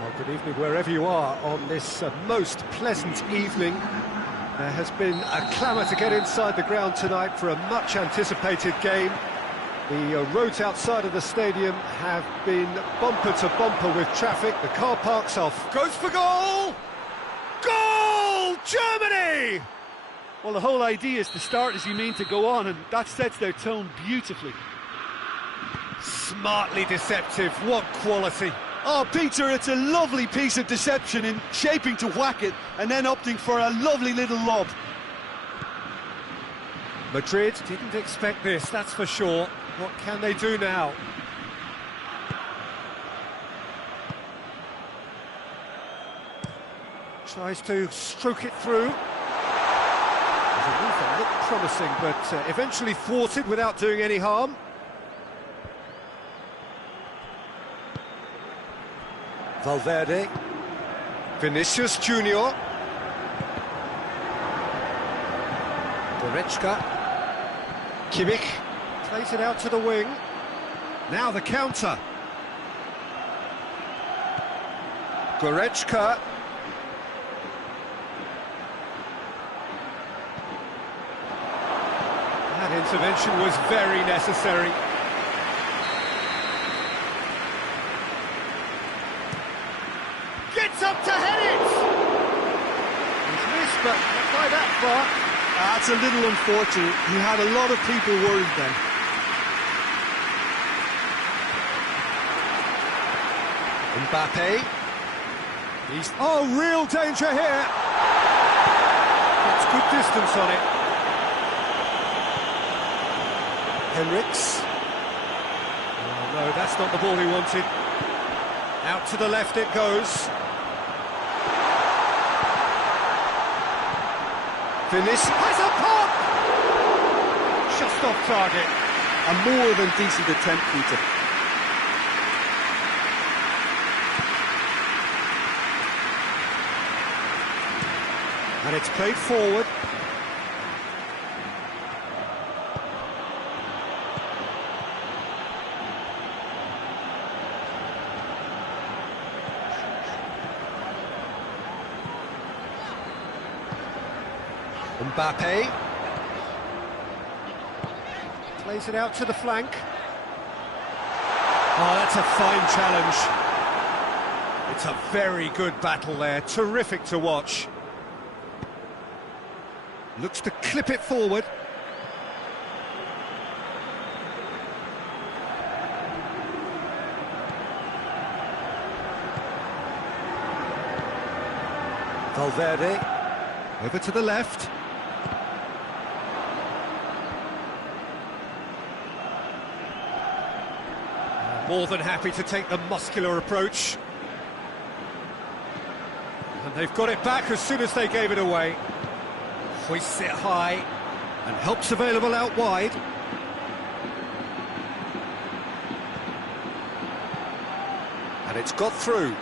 Well, good evening wherever you are on this most pleasant evening. There has been a clamour to get inside the ground tonight for a much-anticipated game. The roads outside of the stadium have been bumper to bumper with traffic. The car park's off. Goes for goal! Goal! Germany! Well, the whole idea is to start as you mean to go on, and that sets their tone beautifully. Smartly deceptive, what quality! Oh, Peter, it's a lovely piece of deception in shaping to whack it and then opting for a lovely little lob. Madrid didn't expect this, that's for sure. What can they do now? Tries to stroke it through. The move looked promising, but eventually thwarted without doing any harm. Valverde, Vinicius Junior, Goretzka, Kimmich plays it out to the wing. Now the counter. Goretzka. That intervention was very necessary. Gets up to head it! He's missed, but not by that far. That's a little unfortunate. He had a lot of people worried then. Mbappe. Oh, real danger here. That's good distance on it. Henriks. Oh, no, that's not the ball he wanted. Out to the left it goes. Vinicius has a pop! Just off target. A more than decent attempt, Peter. And it's played forward. Mbappe plays it out to the flank. Oh, that's a fine challenge. It's a very good battle there, terrific to watch. Looks to clip it forward. Valverde over to the left. More than happy to take the muscular approach. And they've got it back as soon as they gave it away. Hoists it high, and help's available out wide. And it's got through.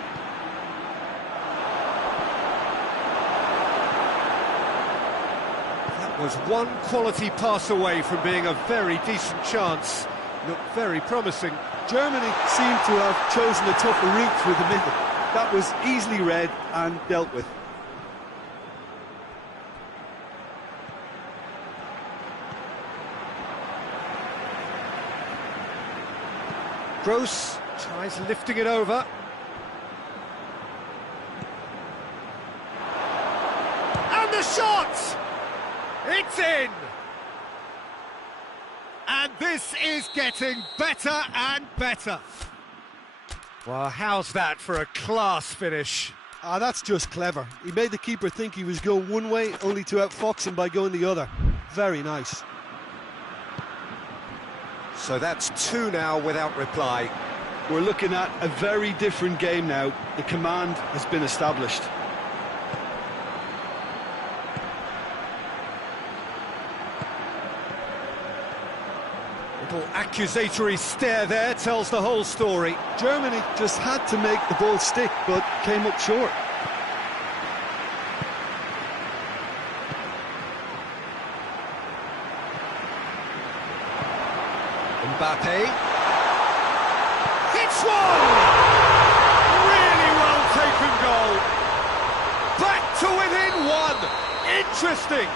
That was one quality pass away from being a very decent chance. Looked very promising. Germany seemed to have chosen a tougher route through the middle. That was easily read and dealt with. Gross tries lifting it over. And the shot! It's in! And this is getting better and better. Well, how's that for a class finish? Ah, that's just clever. He made the keeper think he was going one way, only to outfox him by going the other. Very nice. So that's two now without reply. We're looking at a very different game now. The command has been established. Little accusatory stare there tells the whole story. Germany just had to make the ball stick, but came up short. Mbappe. Hits one! Really well interesting.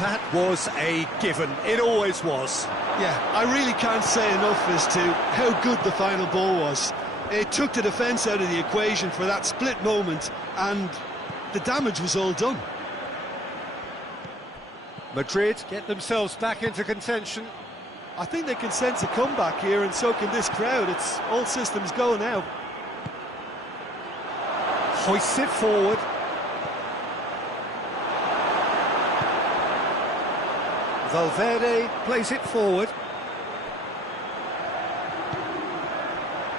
That was a given. It always was. Yeah, I really can't say enough as to how good the final ball was. It took the defence out of the equation for that split moment, and the damage was all done. Madrid get themselves back into contention. I think they can sense a comeback here, and so can this crowd. It's all systems go now. Hoists it forward. Valverde plays it forward.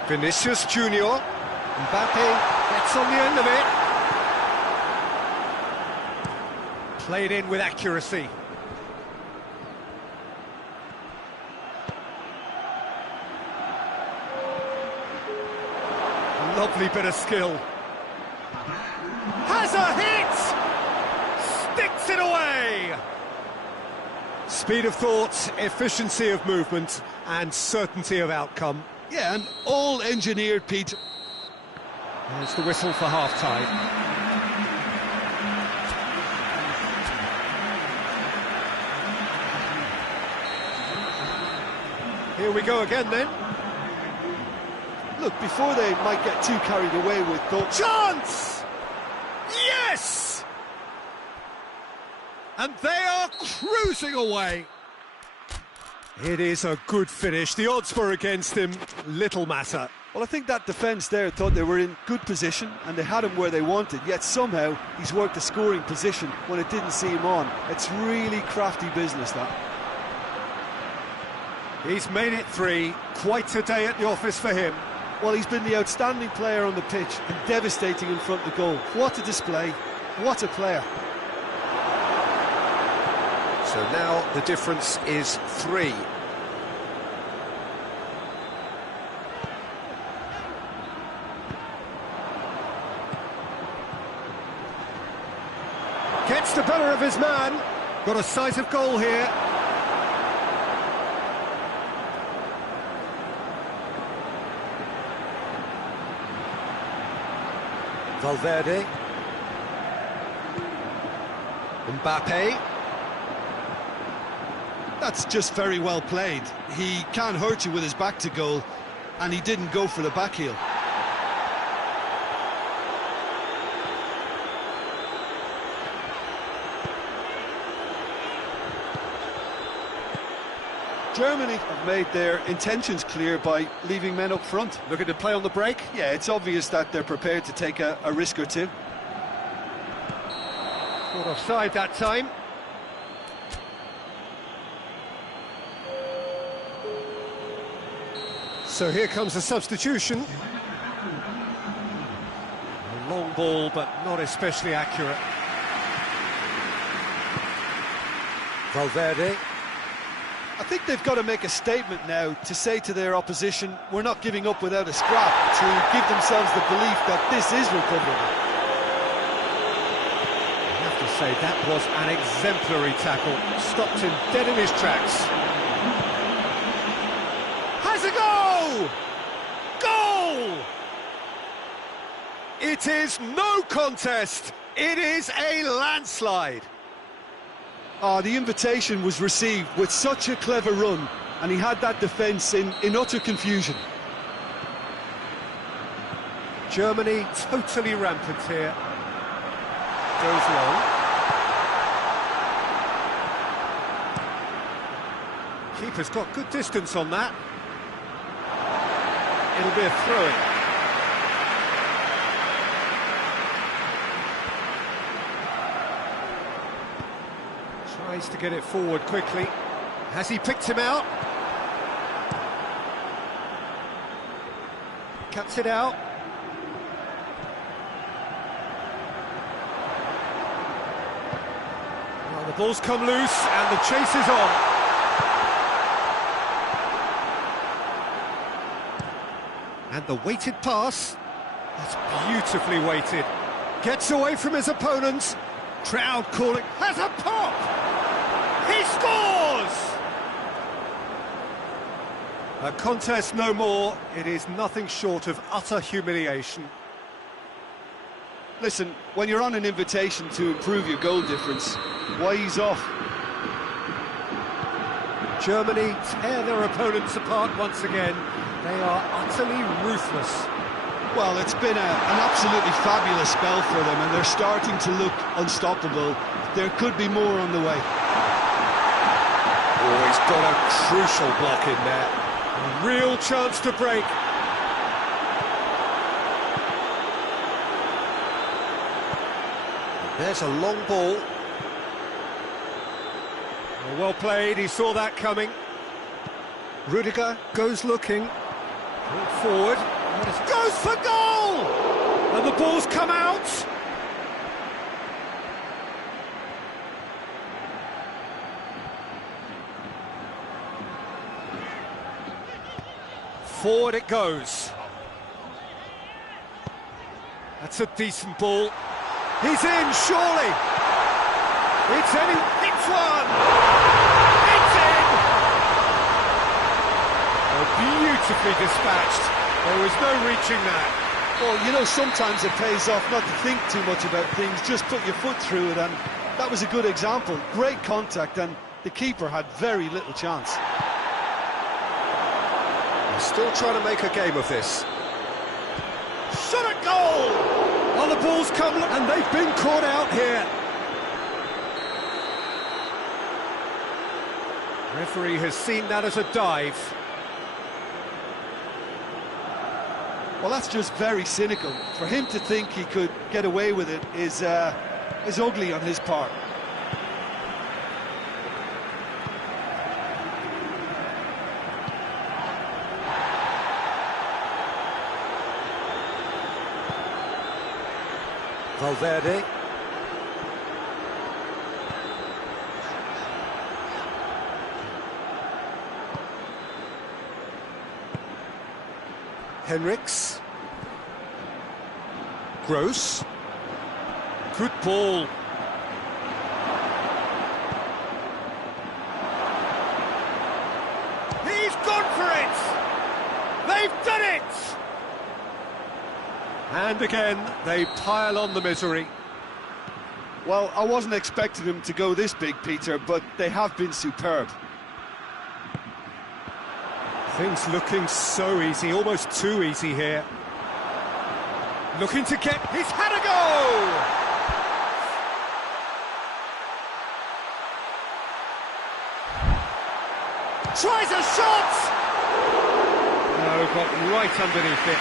Vinicius Junior. Mbappe gets on the end of it. Played in with accuracy. Lovely bit of skill. Has a hit! Sticks it away! Speed of thought, efficiency of movement, and certainty of outcome. Yeah, and all engineered, Pete. There's the whistle for half-time. Here we go again then. Look, before they might get too carried away with thought. Chance! Yes! And they are cruising away. It is a good finish. The odds were against him. Little matter. Well, I think that defence there thought they were in good position and they had him where they wanted, yet somehow he's worked a scoring position when it didn't see him on. It's really crafty business, that. He's made it 3. Quite a day at the office for him. Well, he's been the outstanding player on the pitch and devastating in front of the goal. What a display. What a player. So now the difference is 3. Gets the better of his man. Got a sight of goal here. Valverde. Mbappe. That's just very well played. He can't hurt you with his back to goal, and he didn't go for the back heel. Germany have made their intentions clear by leaving men up front. Looking to play on the break. Yeah, it's obvious that they're prepared to take a risk or two. Caught offside that time. So here comes the substitution. A long ball, but not especially accurate. Valverde. I think they've got to make a statement now to say to their opposition, we're not giving up without a scrap, to give themselves the belief that this is recoverable. I have to say, that was an exemplary tackle. Stopped him dead in his tracks. Has a goal! Goal! It is no contest. It is a landslide. The invitation was received with such a clever run, and he had that defence in utter confusion. Germany totally rampant here. Goes long. Keeper's got good distance on that. It'll be a throw-in. Tries to get it forward quickly. Has he picked him out? Cuts it out. Well, the ball's come loose and the chase is on. And the weighted pass. That's beautifully weighted. Gets away from his opponents. Crowd calling. Has a pop! He scores! A contest no more. It is nothing short of utter humiliation. Listen, when you're on an invitation to improve your goal difference, why ease off? Germany tear their opponents apart once again. They are utterly ruthless. Well, it's been an absolutely fabulous spell for them, and they're starting to look unstoppable. There could be more on the way. Oh, he's got a crucial block in there. A real chance to break. There's a long ball. Oh, well played, he saw that coming. Rudiger goes looking. Forward. Goes for goal! And the ball's come out. Forward it goes. That's a decent ball. He's in, surely. It's one. It's in. Oh, beautifully dispatched. There was no reaching that. Well, you know, sometimes it pays off not to think too much about things, just put your foot through it, and that was a good example. Great contact, and the keeper had very little chance. They're still trying to make a game of this. Shot at goal! Oh, the ball's come, and they've been caught out here. Referee has seen that as a dive. Well, that's just very cynical. For him to think he could get away with it is ugly on his part. Valverde. Henriks. Gross. Good ball. He's gone for it! They've done it! And again, they pile on the misery. Well, I wasn't expecting them to go this big, Peter, but they have been superb. Things looking so easy, almost too easy here. Looking to get... He's had a go! Tries a shot! No, got right underneath it.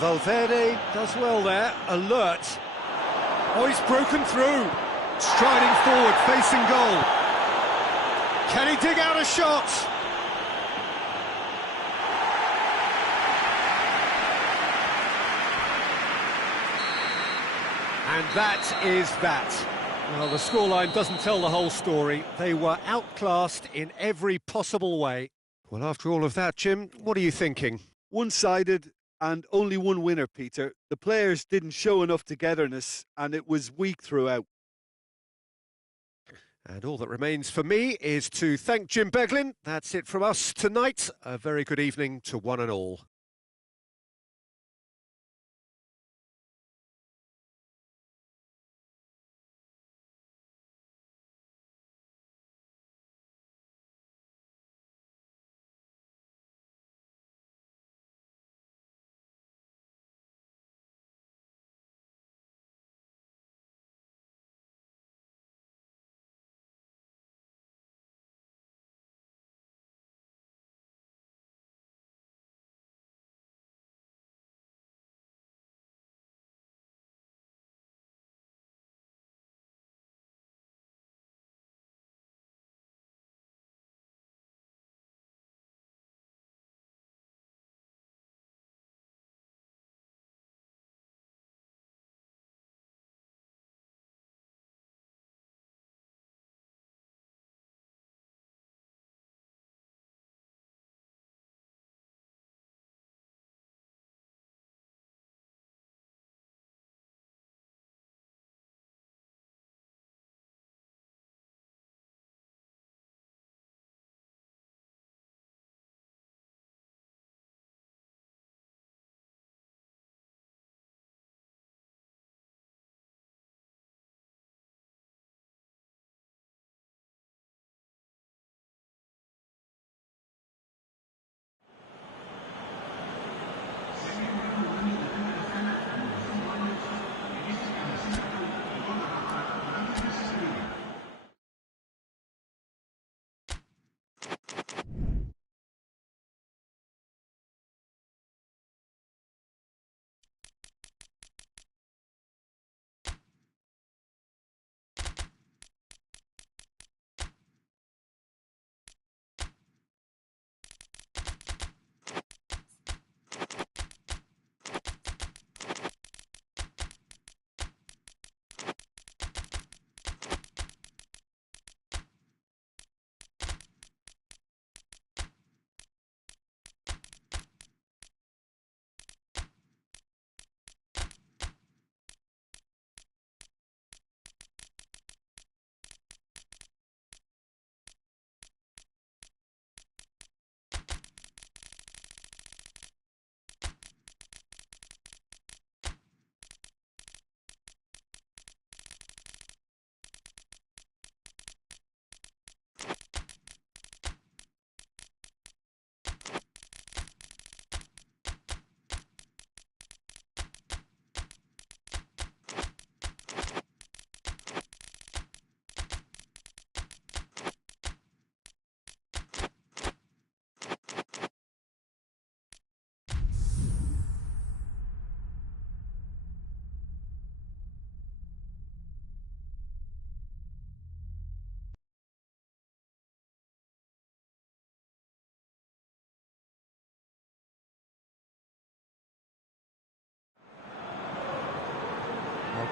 Valverde does well there, alert. Oh, he's broken through. Striding forward, facing goal. Can he dig out a shot? And that is that. Well, the scoreline doesn't tell the whole story. They were outclassed in every possible way. Well, after all of that, Jim, what are you thinking? One-sided and only one winner, Peter. The players didn't show enough togetherness, and it was weak throughout. And all that remains for me is to thank Jim Beglin. That's it from us tonight. A very good evening to one and all.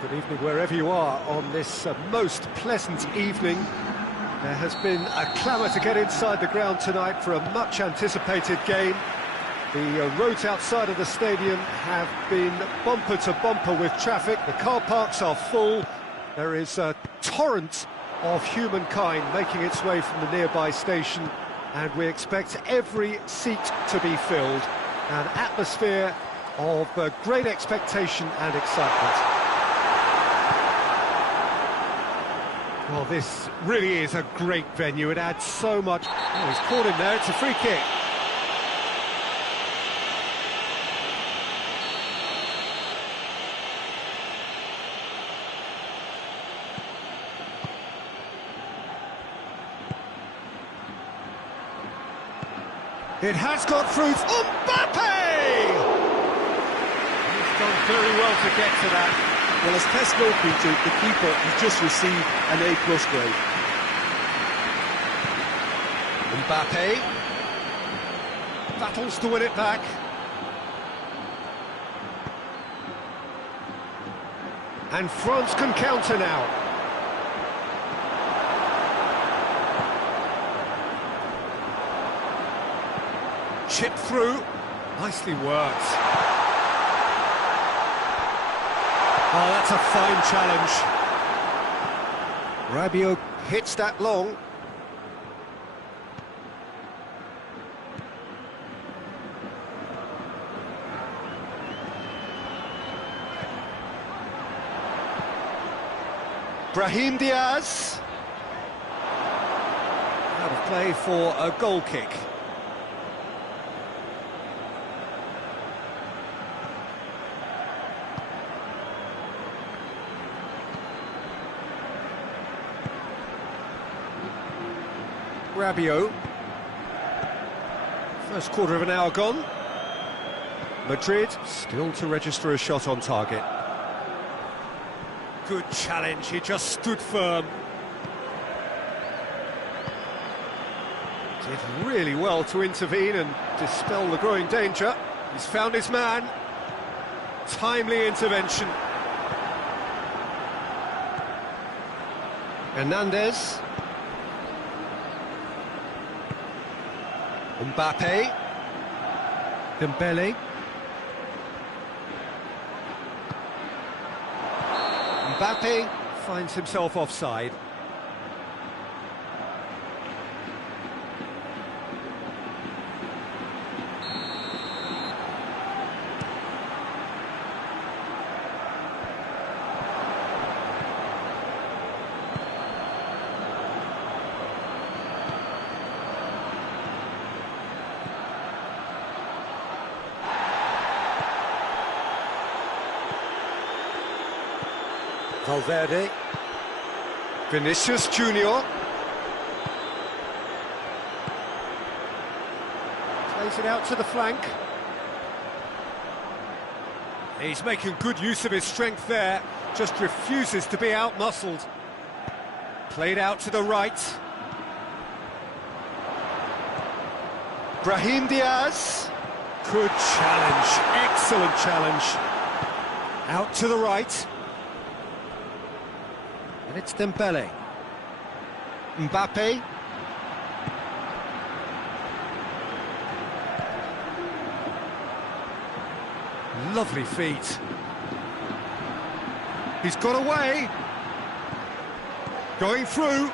Good evening wherever you are on this most pleasant evening. There has been a clamour to get inside the ground tonight for a much anticipated game. The roads outside of the stadium have been bumper to bumper with traffic. The car parks are full. There is a torrent of humankind making its way from the nearby station, and we expect every seat to be filled. An atmosphere of great expectation and excitement. Well, this really is a great venue. It adds so much. Oh, he's caught him there. It's a free kick. It has got through. Mbappe! He's done very well to get to that. Well, as tests go, Peter, the keeper has just received an A+ grade. Mbappe battles to win it back. And France can counter now. Chip through. Nicely worked. Oh, that's a fine challenge. Rabiot hits that long. Brahim Diaz. Out of play for a goal kick. Rabiot. First quarter of an hour gone. Madrid still to register a shot on target. Good challenge, he just stood firm. Did really well to intervene and dispel the growing danger. He's found his man. Timely intervention. Hernandez. Mbappe. Dembele. Mbappe finds himself offside. Valverde. Vinicius Junior. Plays it out to the flank. He's making good use of his strength there, just refuses to be out-muscled. Played out to the right. Brahim Diaz. Good challenge, excellent challenge. Out to the right. And it's Dembele. Mbappe. Lovely feet. He's got away. Going through.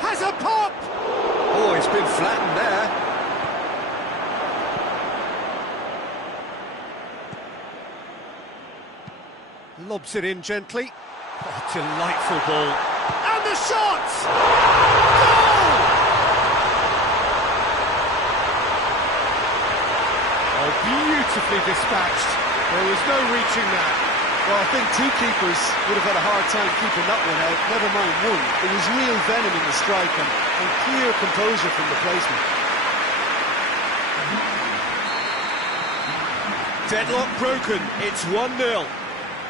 Has a pop! Oh, he's been flattened there. Lobs it in gently. Oh, delightful ball. And the shot! Goal! Oh, beautifully dispatched. There was no reaching that. Well, I think two keepers would have had a hard time keeping that one out, never mind one. There was real venom in the strike and clear composure from the placement. Deadlock broken, it's 1-0.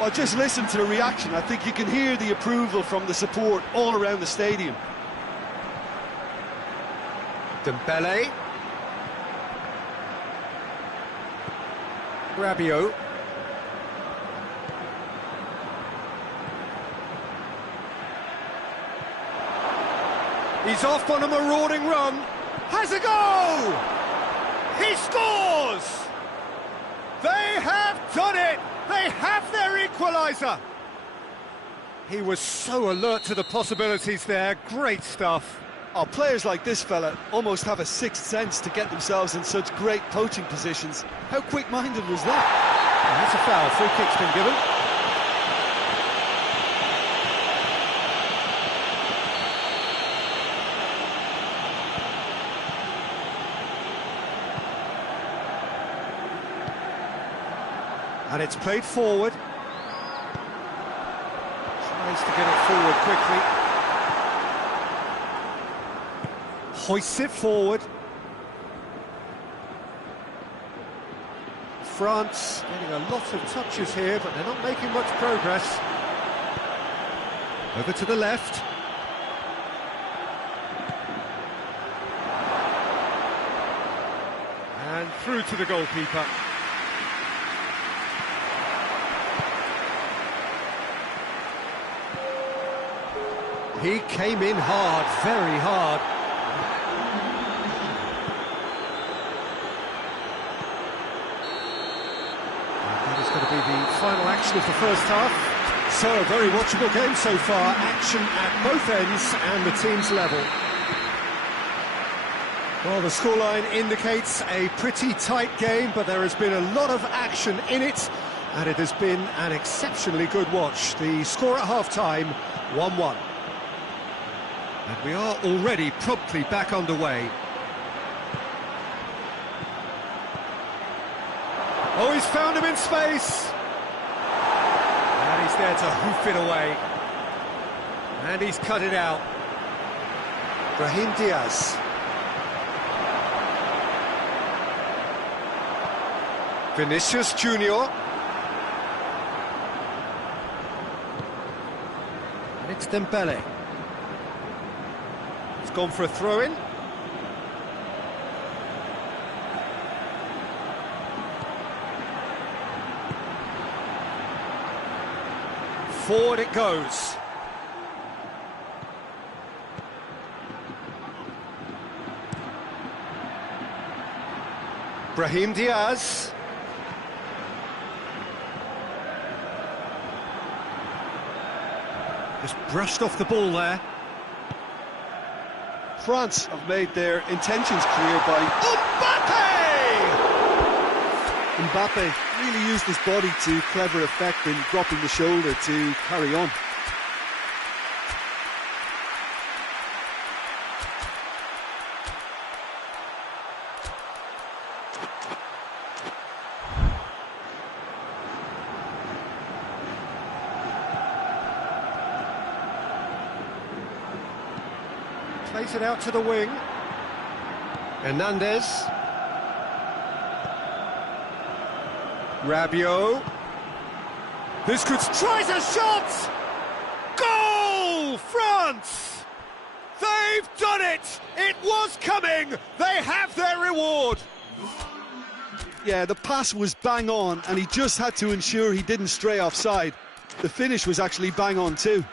Well, just listen to the reaction. I think you can hear the approval from the support all around the stadium. Dembele. Rabiot. He's off on a marauding run. Has a goal! He scores! They have done it! They have their equaliser! He was so alert to the possibilities there. Great stuff. Oh, players like this fella almost have a sixth sense to get themselves in such great poaching positions. How quick-minded was that? And that's a foul. Free kick's been given. And it's played forward. Tries to get it forward quickly. Hoists it forward. France getting a lot of touches here, but they're not making much progress. Over to the left. And through to the goalkeeper. He came in hard, very hard. That is going to be the final action of the first half. So, a very watchable game so far. Action at both ends and the team's level. Well, the scoreline indicates a pretty tight game, but there has been a lot of action in it, and it has been an exceptionally good watch. The score at half-time, 1-1. And we are already promptly back underway. Oh, he's found him in space! And he's there to hoof it away. And he's cut it out. Brahim Diaz. Vinicius Junior. And it's Dembele. He's gone for a throw-in. Forward it goes. Brahim Diaz. Just brushed off the ball there. France have made their intentions clear by Mbappe! Mbappe really used his body to clever effect in dropping the shoulder to carry on. Plays it out to the wing. Hernandez. Rabiot. This could... Tries a shot! Goal! France! They've done it! It was coming! They have their reward! Yeah, the pass was bang on, and he just had to ensure he didn't stray offside. The finish was actually bang on too.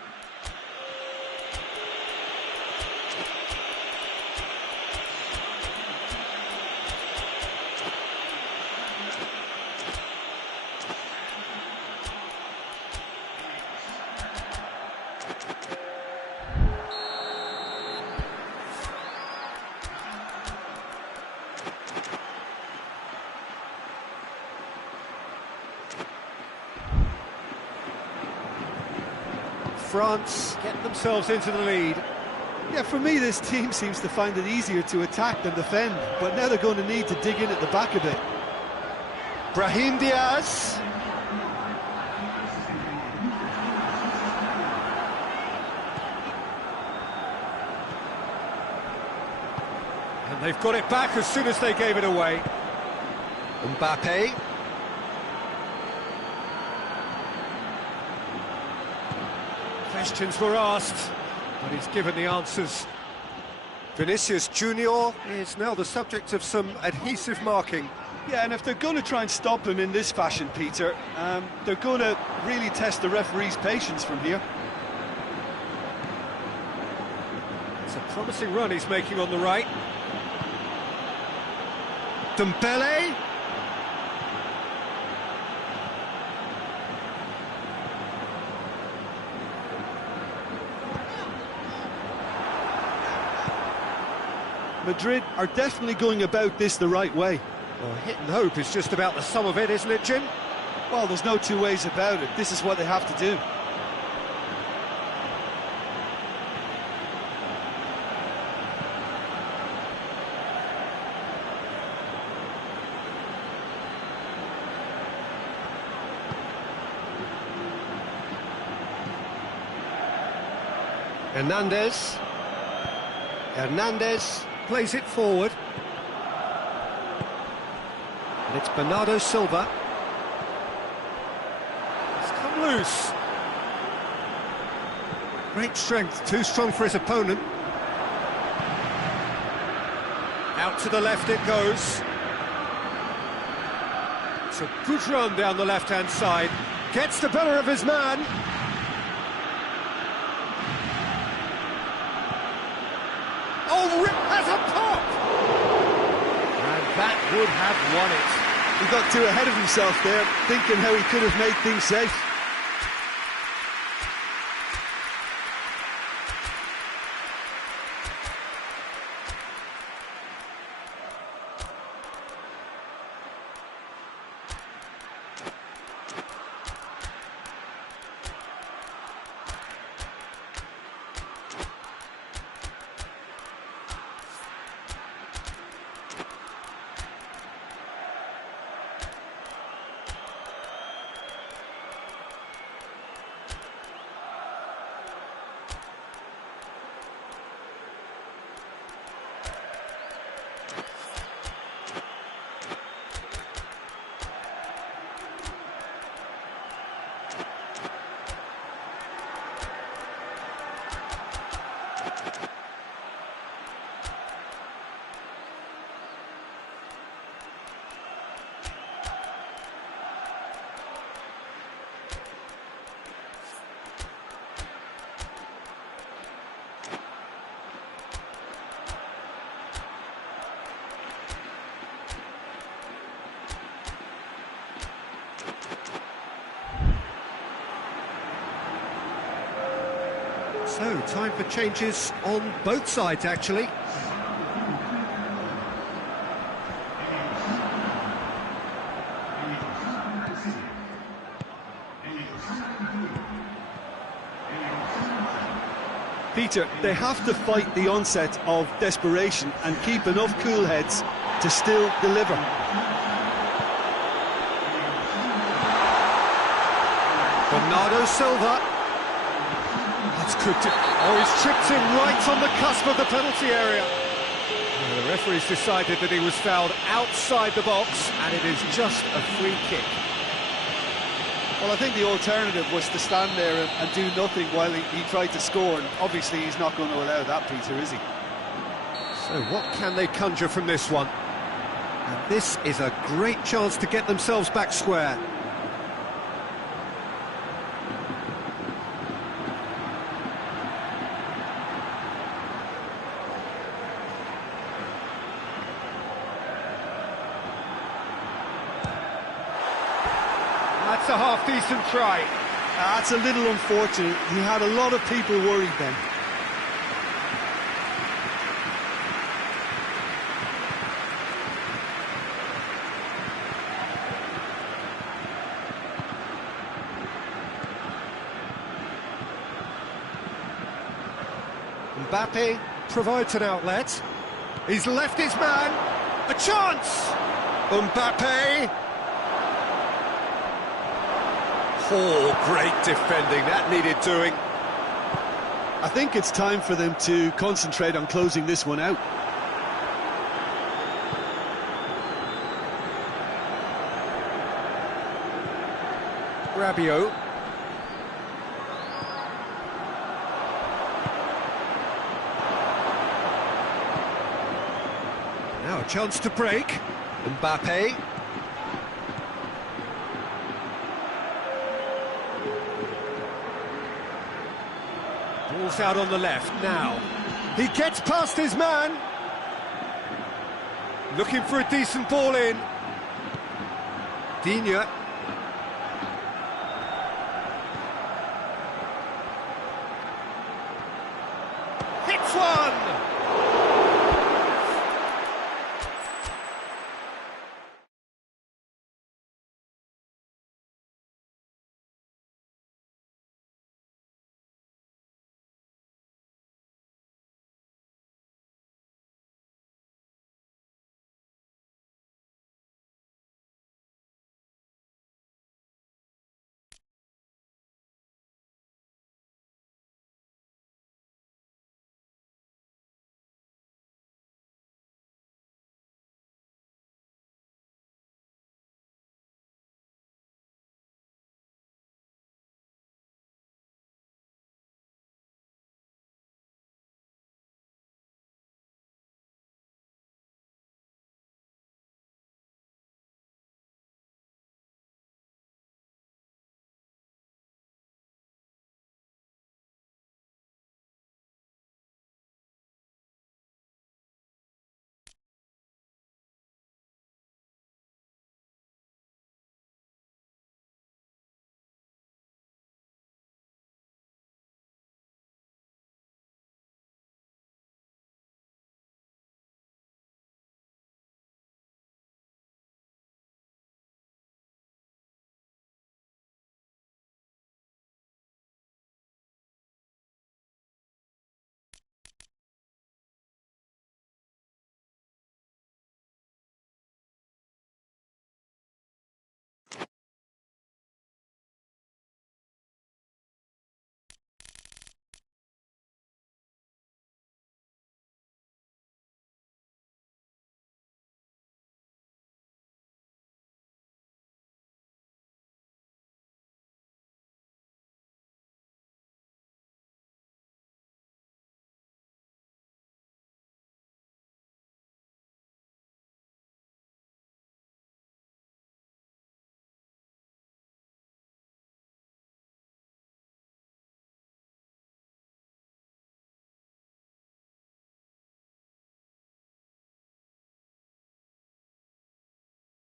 France get themselves into the lead. Yeah, for me, this team seems to find it easier to attack than defend, but now they're going to need to dig in at the back a bit. Brahim Diaz. And they've got it back as soon as they gave it away. Mbappe. Questions were asked, but he's given the answers. Vinicius Junior is now the subject of some adhesive marking. Yeah, and if they're going to try and stop him in this fashion, Peter, they're going to really test the referee's patience from here. It's a Promising run he's making on the right. Dembele. Madrid are definitely going about this the right way. Well, hit and hope is just about the sum of it, isn't it, Jim? Well, there's no two ways about it. This is what they have to do. Hernandez plays it forward. And it's Bernardo Silva. It's come loose. Great strength, too strong for his opponent. Out to the left it goes. It's a good run down the left-hand side. Gets the better of his man. Oh, Rip has a pop! And that would have won it. He got too ahead of himself there, thinking how he could have made things safe. So, time for changes on both sides, actually. Peter, they have to fight the onset of desperation and keep enough cool heads to still deliver. Bernardo Silva. That's good. Oh, he's chipped in right on the cusp of the penalty area. The referee's decided that he was fouled outside the box, and it is just a free kick. Well, I think the alternative was to stand there and do nothing while he tried to score, and obviously he's not going to allow that, Peter, is he? So what can they conjure from this one? And this is a great chance to get themselves back square. That's a half-decent try. That's a little unfortunate. He had a lot of people worried then. Mbappe provides an outlet. He's left his man. A chance! Mbappe. Oh, great defending. That needed doing. I think it's time for them to concentrate on closing this one out. Rabiot. Now a chance to break. Mbappe. Ball's out on the left now. He gets past his man. Looking for a decent ball in. Digne.